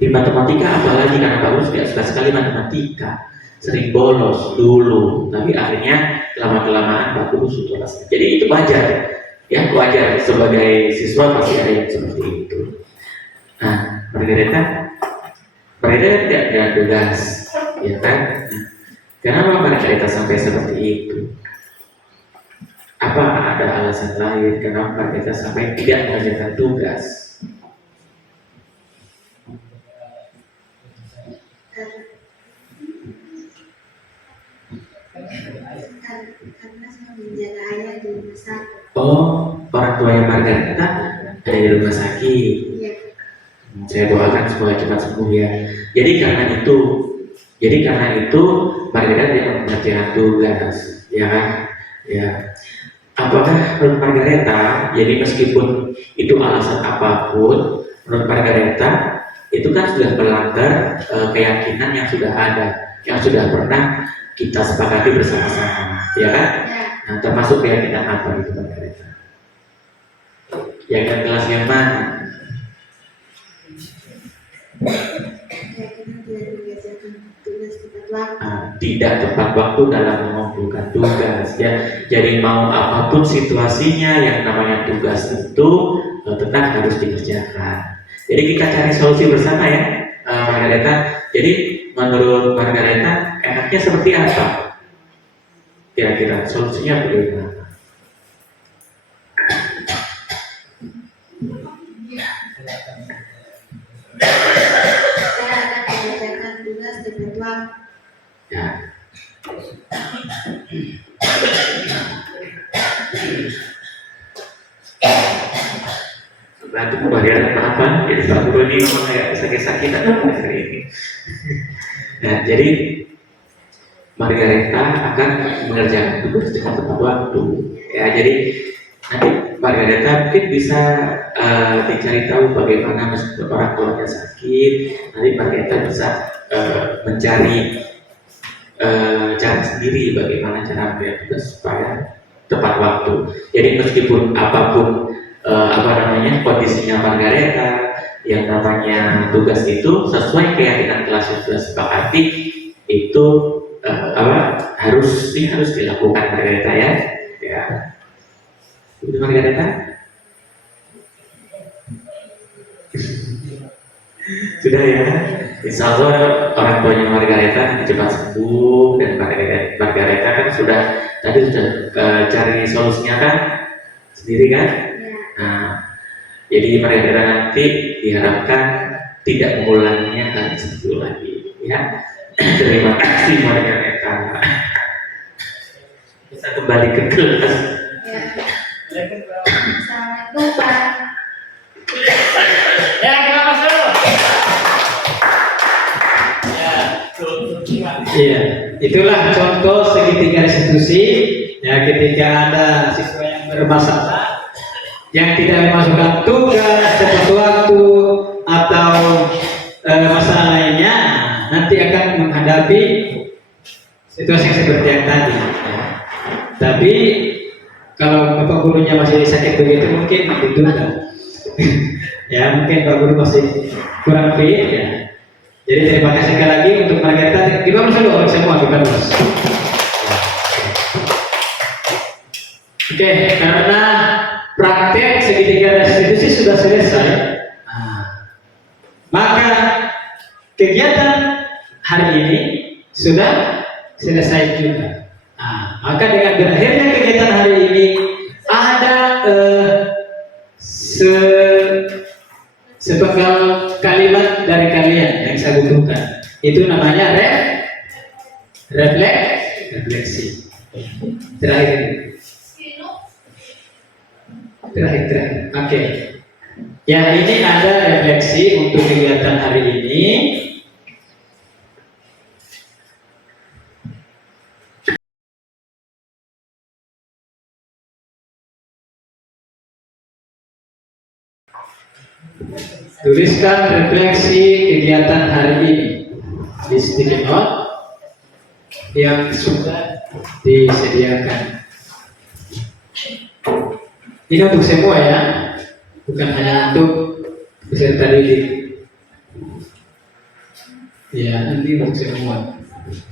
Di matematika apalagi karena Pak Guru tidak suka sekali matematika, sering bolos dulu, tapi akhirnya lama-kelamaan Pak Guru sudah selesai. Jadi itu wajar, ya wajar sebagai siswa pasti ada yang seperti itu. Nah, Margareta tidak ada tugas, ya kan? Kenapa Margareta sampai seperti itu? Apa ada alasan lain kenapa Margareta sampai tidak mengerjakan tugas? Karena saya menjaga ayah di rumah sakit. Oh, orang tuanya Margareta ada di rumah sakit. Iya. Saya doakan semoga cepat sembuh ya. Jadi karena itu Margareta tidak mengerjakan tugas, ya kan? Ya. Apakah menurut Margareta, jadi meskipun itu alasan apapun, menurut Margareta itu kan sudah melanggar keyakinan yang sudah ada, yang sudah pernah kita sepakati bersama-sama, ya kan? Ya. Nah, termasuk keyakinan apa itu Margareta? Keyakinan kelas yang mana? Keyakinan tidak mengerjakan tugas tepat waktu. Tidak tidak tepat waktu dalam mengumpulkan tugas ya. Jadi mau apapun situasinya, yang namanya tugas itu tetap harus dikerjakan. Jadi kita cari solusi bersama ya, Margareta. Jadi menurut Margareta enaknya seperti apa? Kira-kira solusinya bagaimana? Saya akan mengerjakan tugas tepat waktu. Ya. Bantu pembayaran apa? Jadi Pak Guru ini memang kayak sakit-sakitan hari ini. Nah, jadi Margareta akan mengerjakan tugas dengan tepat waktu. Ya, jadi nanti Margareta mungkin bisa dicari tahu bagaimana meskipun orang tuanya sakit, nanti Margareta bisa mencari cara sendiri bagaimana cara membayar tugas supaya tepat waktu. Jadi meskipun apapun kondisinya Margareta, yang namanya tugas itu sesuai keyakinan kelas yang sudah sepakati itu harus dilakukan Margareta ya. Ya. Itu Margareta. Sudah ya. Insya Allah orang tuanya Margareta cepat sembuh, dan Margareta kan sudah cari solusinya kan sendiri kan. Nah, jadi Margareta nanti diharapkan tidak mengulanginya hal itu lagi ya. Terima kasih Margareta. Bisa kembali ke kelas. Ya. Assalamualaikum Pak. Ya, kita masuk. Iya, itulah contoh segitiga restitusi. Ya, ketika ada siswa yang bermasalah, yang tidak memasukkan tugas tepat waktu atau masalah lainnya, nanti akan menghadapi situasi yang seperti yang tadi. Ya. Tapi kalau Bapak gurunya masih sakit begitu mungkin ditunda. Ya, mungkin Pak Guru masih kurang fit ya. Jadi terima kasih sekali lagi untuk Margareta. Dibangun dulu orang semua, dibangun. Oke, karena praktek segitiga restitusi sudah selesai, maka kegiatan hari ini sudah selesai juga. Maka dengan berakhirnya kegiatan hari ini ada sepenggal kalimat dari kalian yang saya butuhkan. Itu namanya refleksi. Terakhir. Oke. Ya, ini ada refleksi untuk kegiatan hari ini. Tuliskan refleksi kegiatan hari ini di sticky note yang sudah disediakan. Ini untuk semua ya, bukan hanya untuk peserta didik. Ya, ini untuk semua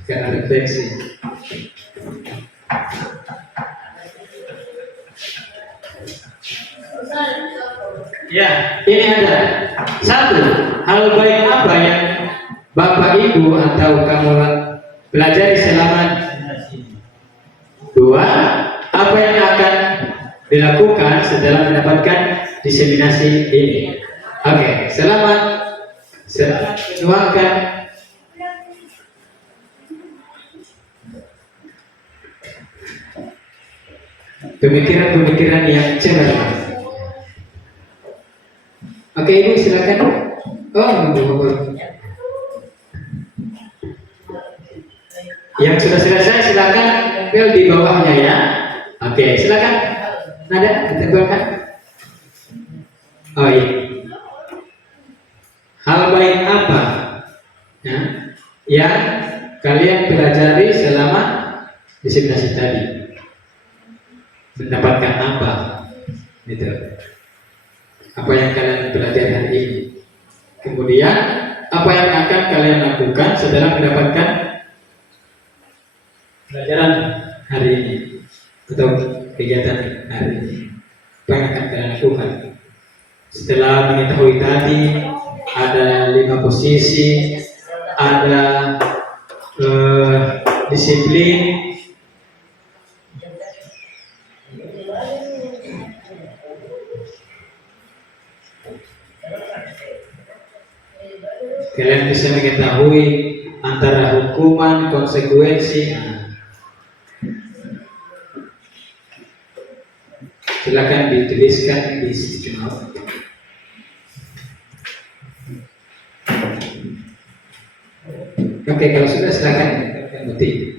karena refleksi. Ya, ini ada. Satu, hal baik apa yang Bapak Ibu atau kamu pelajari selama ini? Dua, apa yang akan dilakukan setelah mendapatkan diseminasi ini? Oke, selamat mendengarkan. Pemikiran-pemikiran yang cemerlang. Oke, Ibu silakan. Yang sudah selesai silakan bel di bawahnya ya. Oke, silakan. Nada ditempelkan. Oh iya. Hal baik apa ya, yang kalian pelajari selama diseminasi tadi? Mendapatkan apa? Gitu. Apa yang kalian pelajari hari ini? Kemudian apa yang akan kalian lakukan setelah mendapatkan pelajaran hari ini atau kegiatan hari ini. Apa yang akan kalian lakukan? Setelah mengetahui tadi ada 5 posisi, ada disiplin, kalian bisa mengetahui antara hukuman, konsekuensi. Silakan dituliskan di situ. Oke, kalau sudah silakan ketik.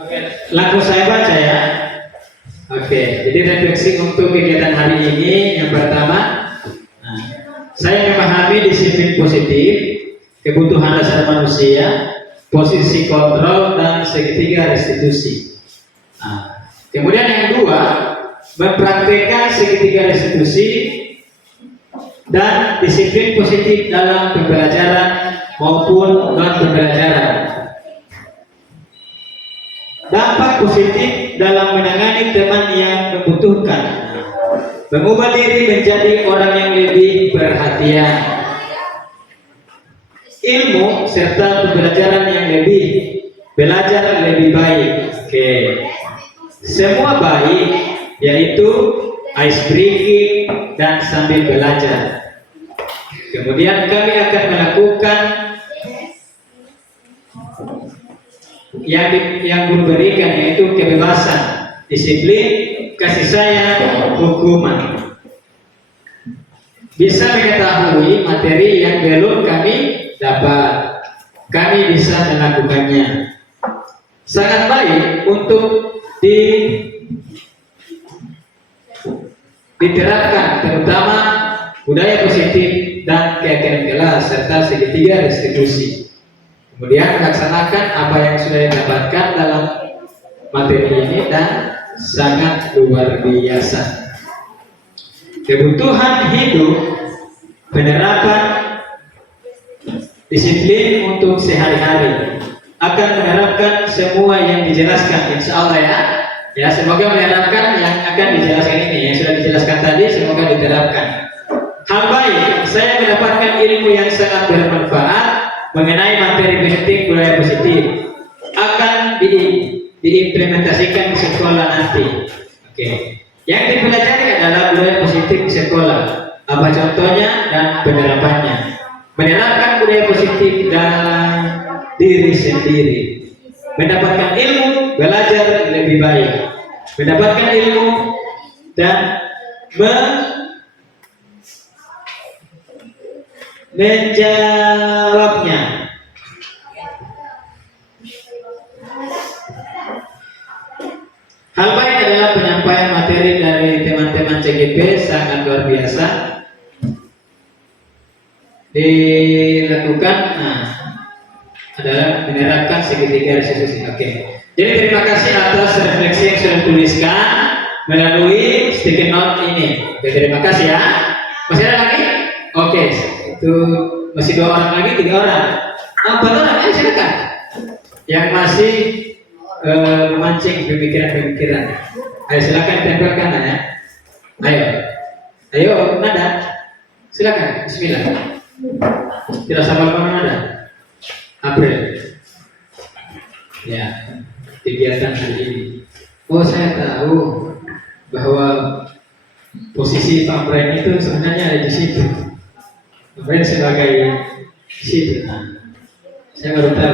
Oke, langsung saya baca ya. Oke, jadi refleksi untuk kegiatan hari ini yang pertama, saya memahami disiplin positif, kebutuhan dasar manusia, posisi kontrol, dan segitiga restitusi. Kemudian yang kedua, mempraktikkan segitiga restitusi dan disiplin positif dalam pembelajaran maupun non pembelajaran. Dampak positif dalam menangani teman yang membutuhkan, mengubah diri menjadi orang yang lebih perhatian, ilmu serta pembelajaran yang lebih, belajar lebih baik. Oke, semua baik, yaitu ice breaking dan sambil belajar. Kemudian kami akan melakukan yang guru berikan, yaitu kebebasan, disiplin, kasih sayang, hukuman. Bisa mengetahui materi yang belum kami dapat, kami bisa melakukannya. Sangat baik untuk diterapkan, terutama budaya positif dan keyakinan kelas serta segitiga restitusi. Kemudian melaksanakan apa yang sudah didapatkan dalam materi ini dan sangat luar biasa. Kebutuhan hidup, penerapan disiplin untuk sehari-hari, akan menerapkan semua yang dijelaskan, insya Allah ya. Ya, semoga menerapkan yang akan dijelaskan ini, yang sudah dijelaskan tadi, semoga diterapkan. Hal baik, saya mendapatkan ilmu yang sangat bermanfaat mengenai materi penting budaya positif, akan diimplementasikan di sekolah nanti. Oke. Yang dipelajari adalah budaya positif di sekolah. Apa contohnya dan penerapannya? Menerapkan budaya positif dalam diri sendiri. Mendapatkan ilmu, belajar lebih baik. Mendapatkan ilmu dan menjawabnya. Hal baik adalah penyampaian materi dari teman-teman CGP sangat luar biasa dilakukan. Adalah menerapkan segitiga restitusi. Oke. Jadi terima kasih atas refleksi yang sudah dituliskan melalui sticky note ini. Oke, terima kasih ya. Masih ada lagi? Oke. Itu masih 2 orang lagi, 3 orang. 4 orang, ya silakan. Yang masih memancing pemikiran-pemikiran. Ayo silakan tempelkan ya. Ayo nada. Silakan. Bismillah. Tidak sabar nada. April. Ya, kegiatan hari ini. Oh, saya tahu bahwa posisi Pak Brian itu sebenarnya ada di situ. Pak Brian sebagai di situ. Saya baru tahu.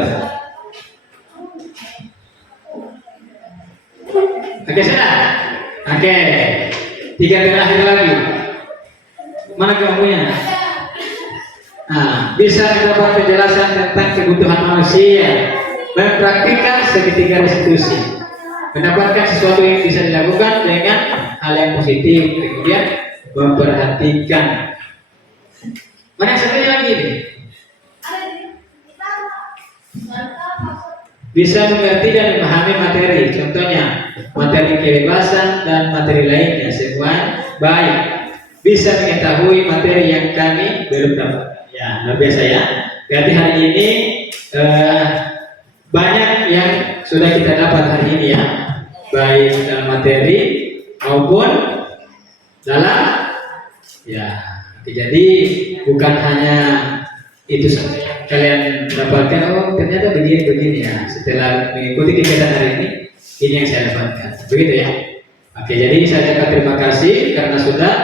Oke, sudah. Oke. 3 terakhir lagi. Mana kamunya? Bisa mendapat penjelasan tentang kebutuhan manusia, mempraktikkan segitiga restitusi, mendapatkan sesuatu yang bisa dilakukan dengan hal yang positif, kemudian memperhatikan. Mana yang satunya lagi nih? Bisa mengerti dan memahami materi, contohnya materi kebebasan dan materi lainnya semua baik. Bisa mengetahui materi yang kami belum dapat. Ya, luar biasa ya. Berarti hari ini banyak yang sudah kita dapat hari ini ya, baik dalam materi maupun dalam ya. Jadi bukan hanya itu saja yang kalian dapatkan. Oh ternyata begini ya. Setelah mengikuti kegiatan hari ini yang saya dapatkan. Begitu ya. Oke, jadi saya ucapkan terima kasih karena sudah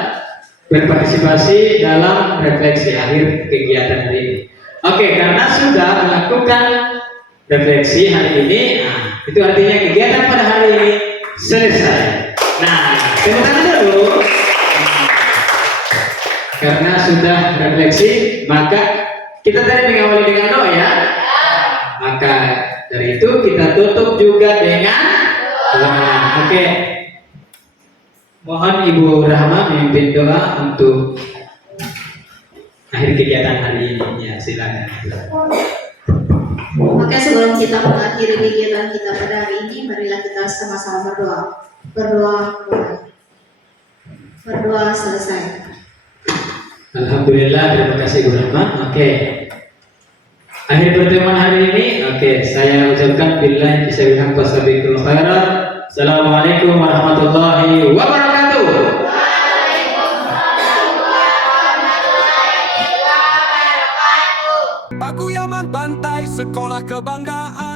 berpartisipasi dalam refleksi akhir kegiatan hari ini. Oke, karena sudah melakukan refleksi hari ini, nah, itu artinya kegiatan pada hari ini selesai. Nah, tepuk tangan dulu. Karena sudah refleksi, maka kita tadi mengawali dengan doa ya. Maka dari itu kita tutup juga dengan doa. Oke. Mohon Ibu Rahma memimpin doa untuk akhir kegiatan hari ini. Ya, silakan. Oke, sebelum kita mengakhiri kegiatan kita pada hari ini, marilah kita sama-sama berdoa. Berdoa selesai. Alhamdulillah, terima kasih Bu Rahma. Oke. Akhir pertemuan hari ini, oke, saya ucapkan billahi fisabilillah wasabiqul khairat. Assalamualaikum warahmatullahi wabarakatuh. Paguyuban Bantai Sekolah Kebanggaan.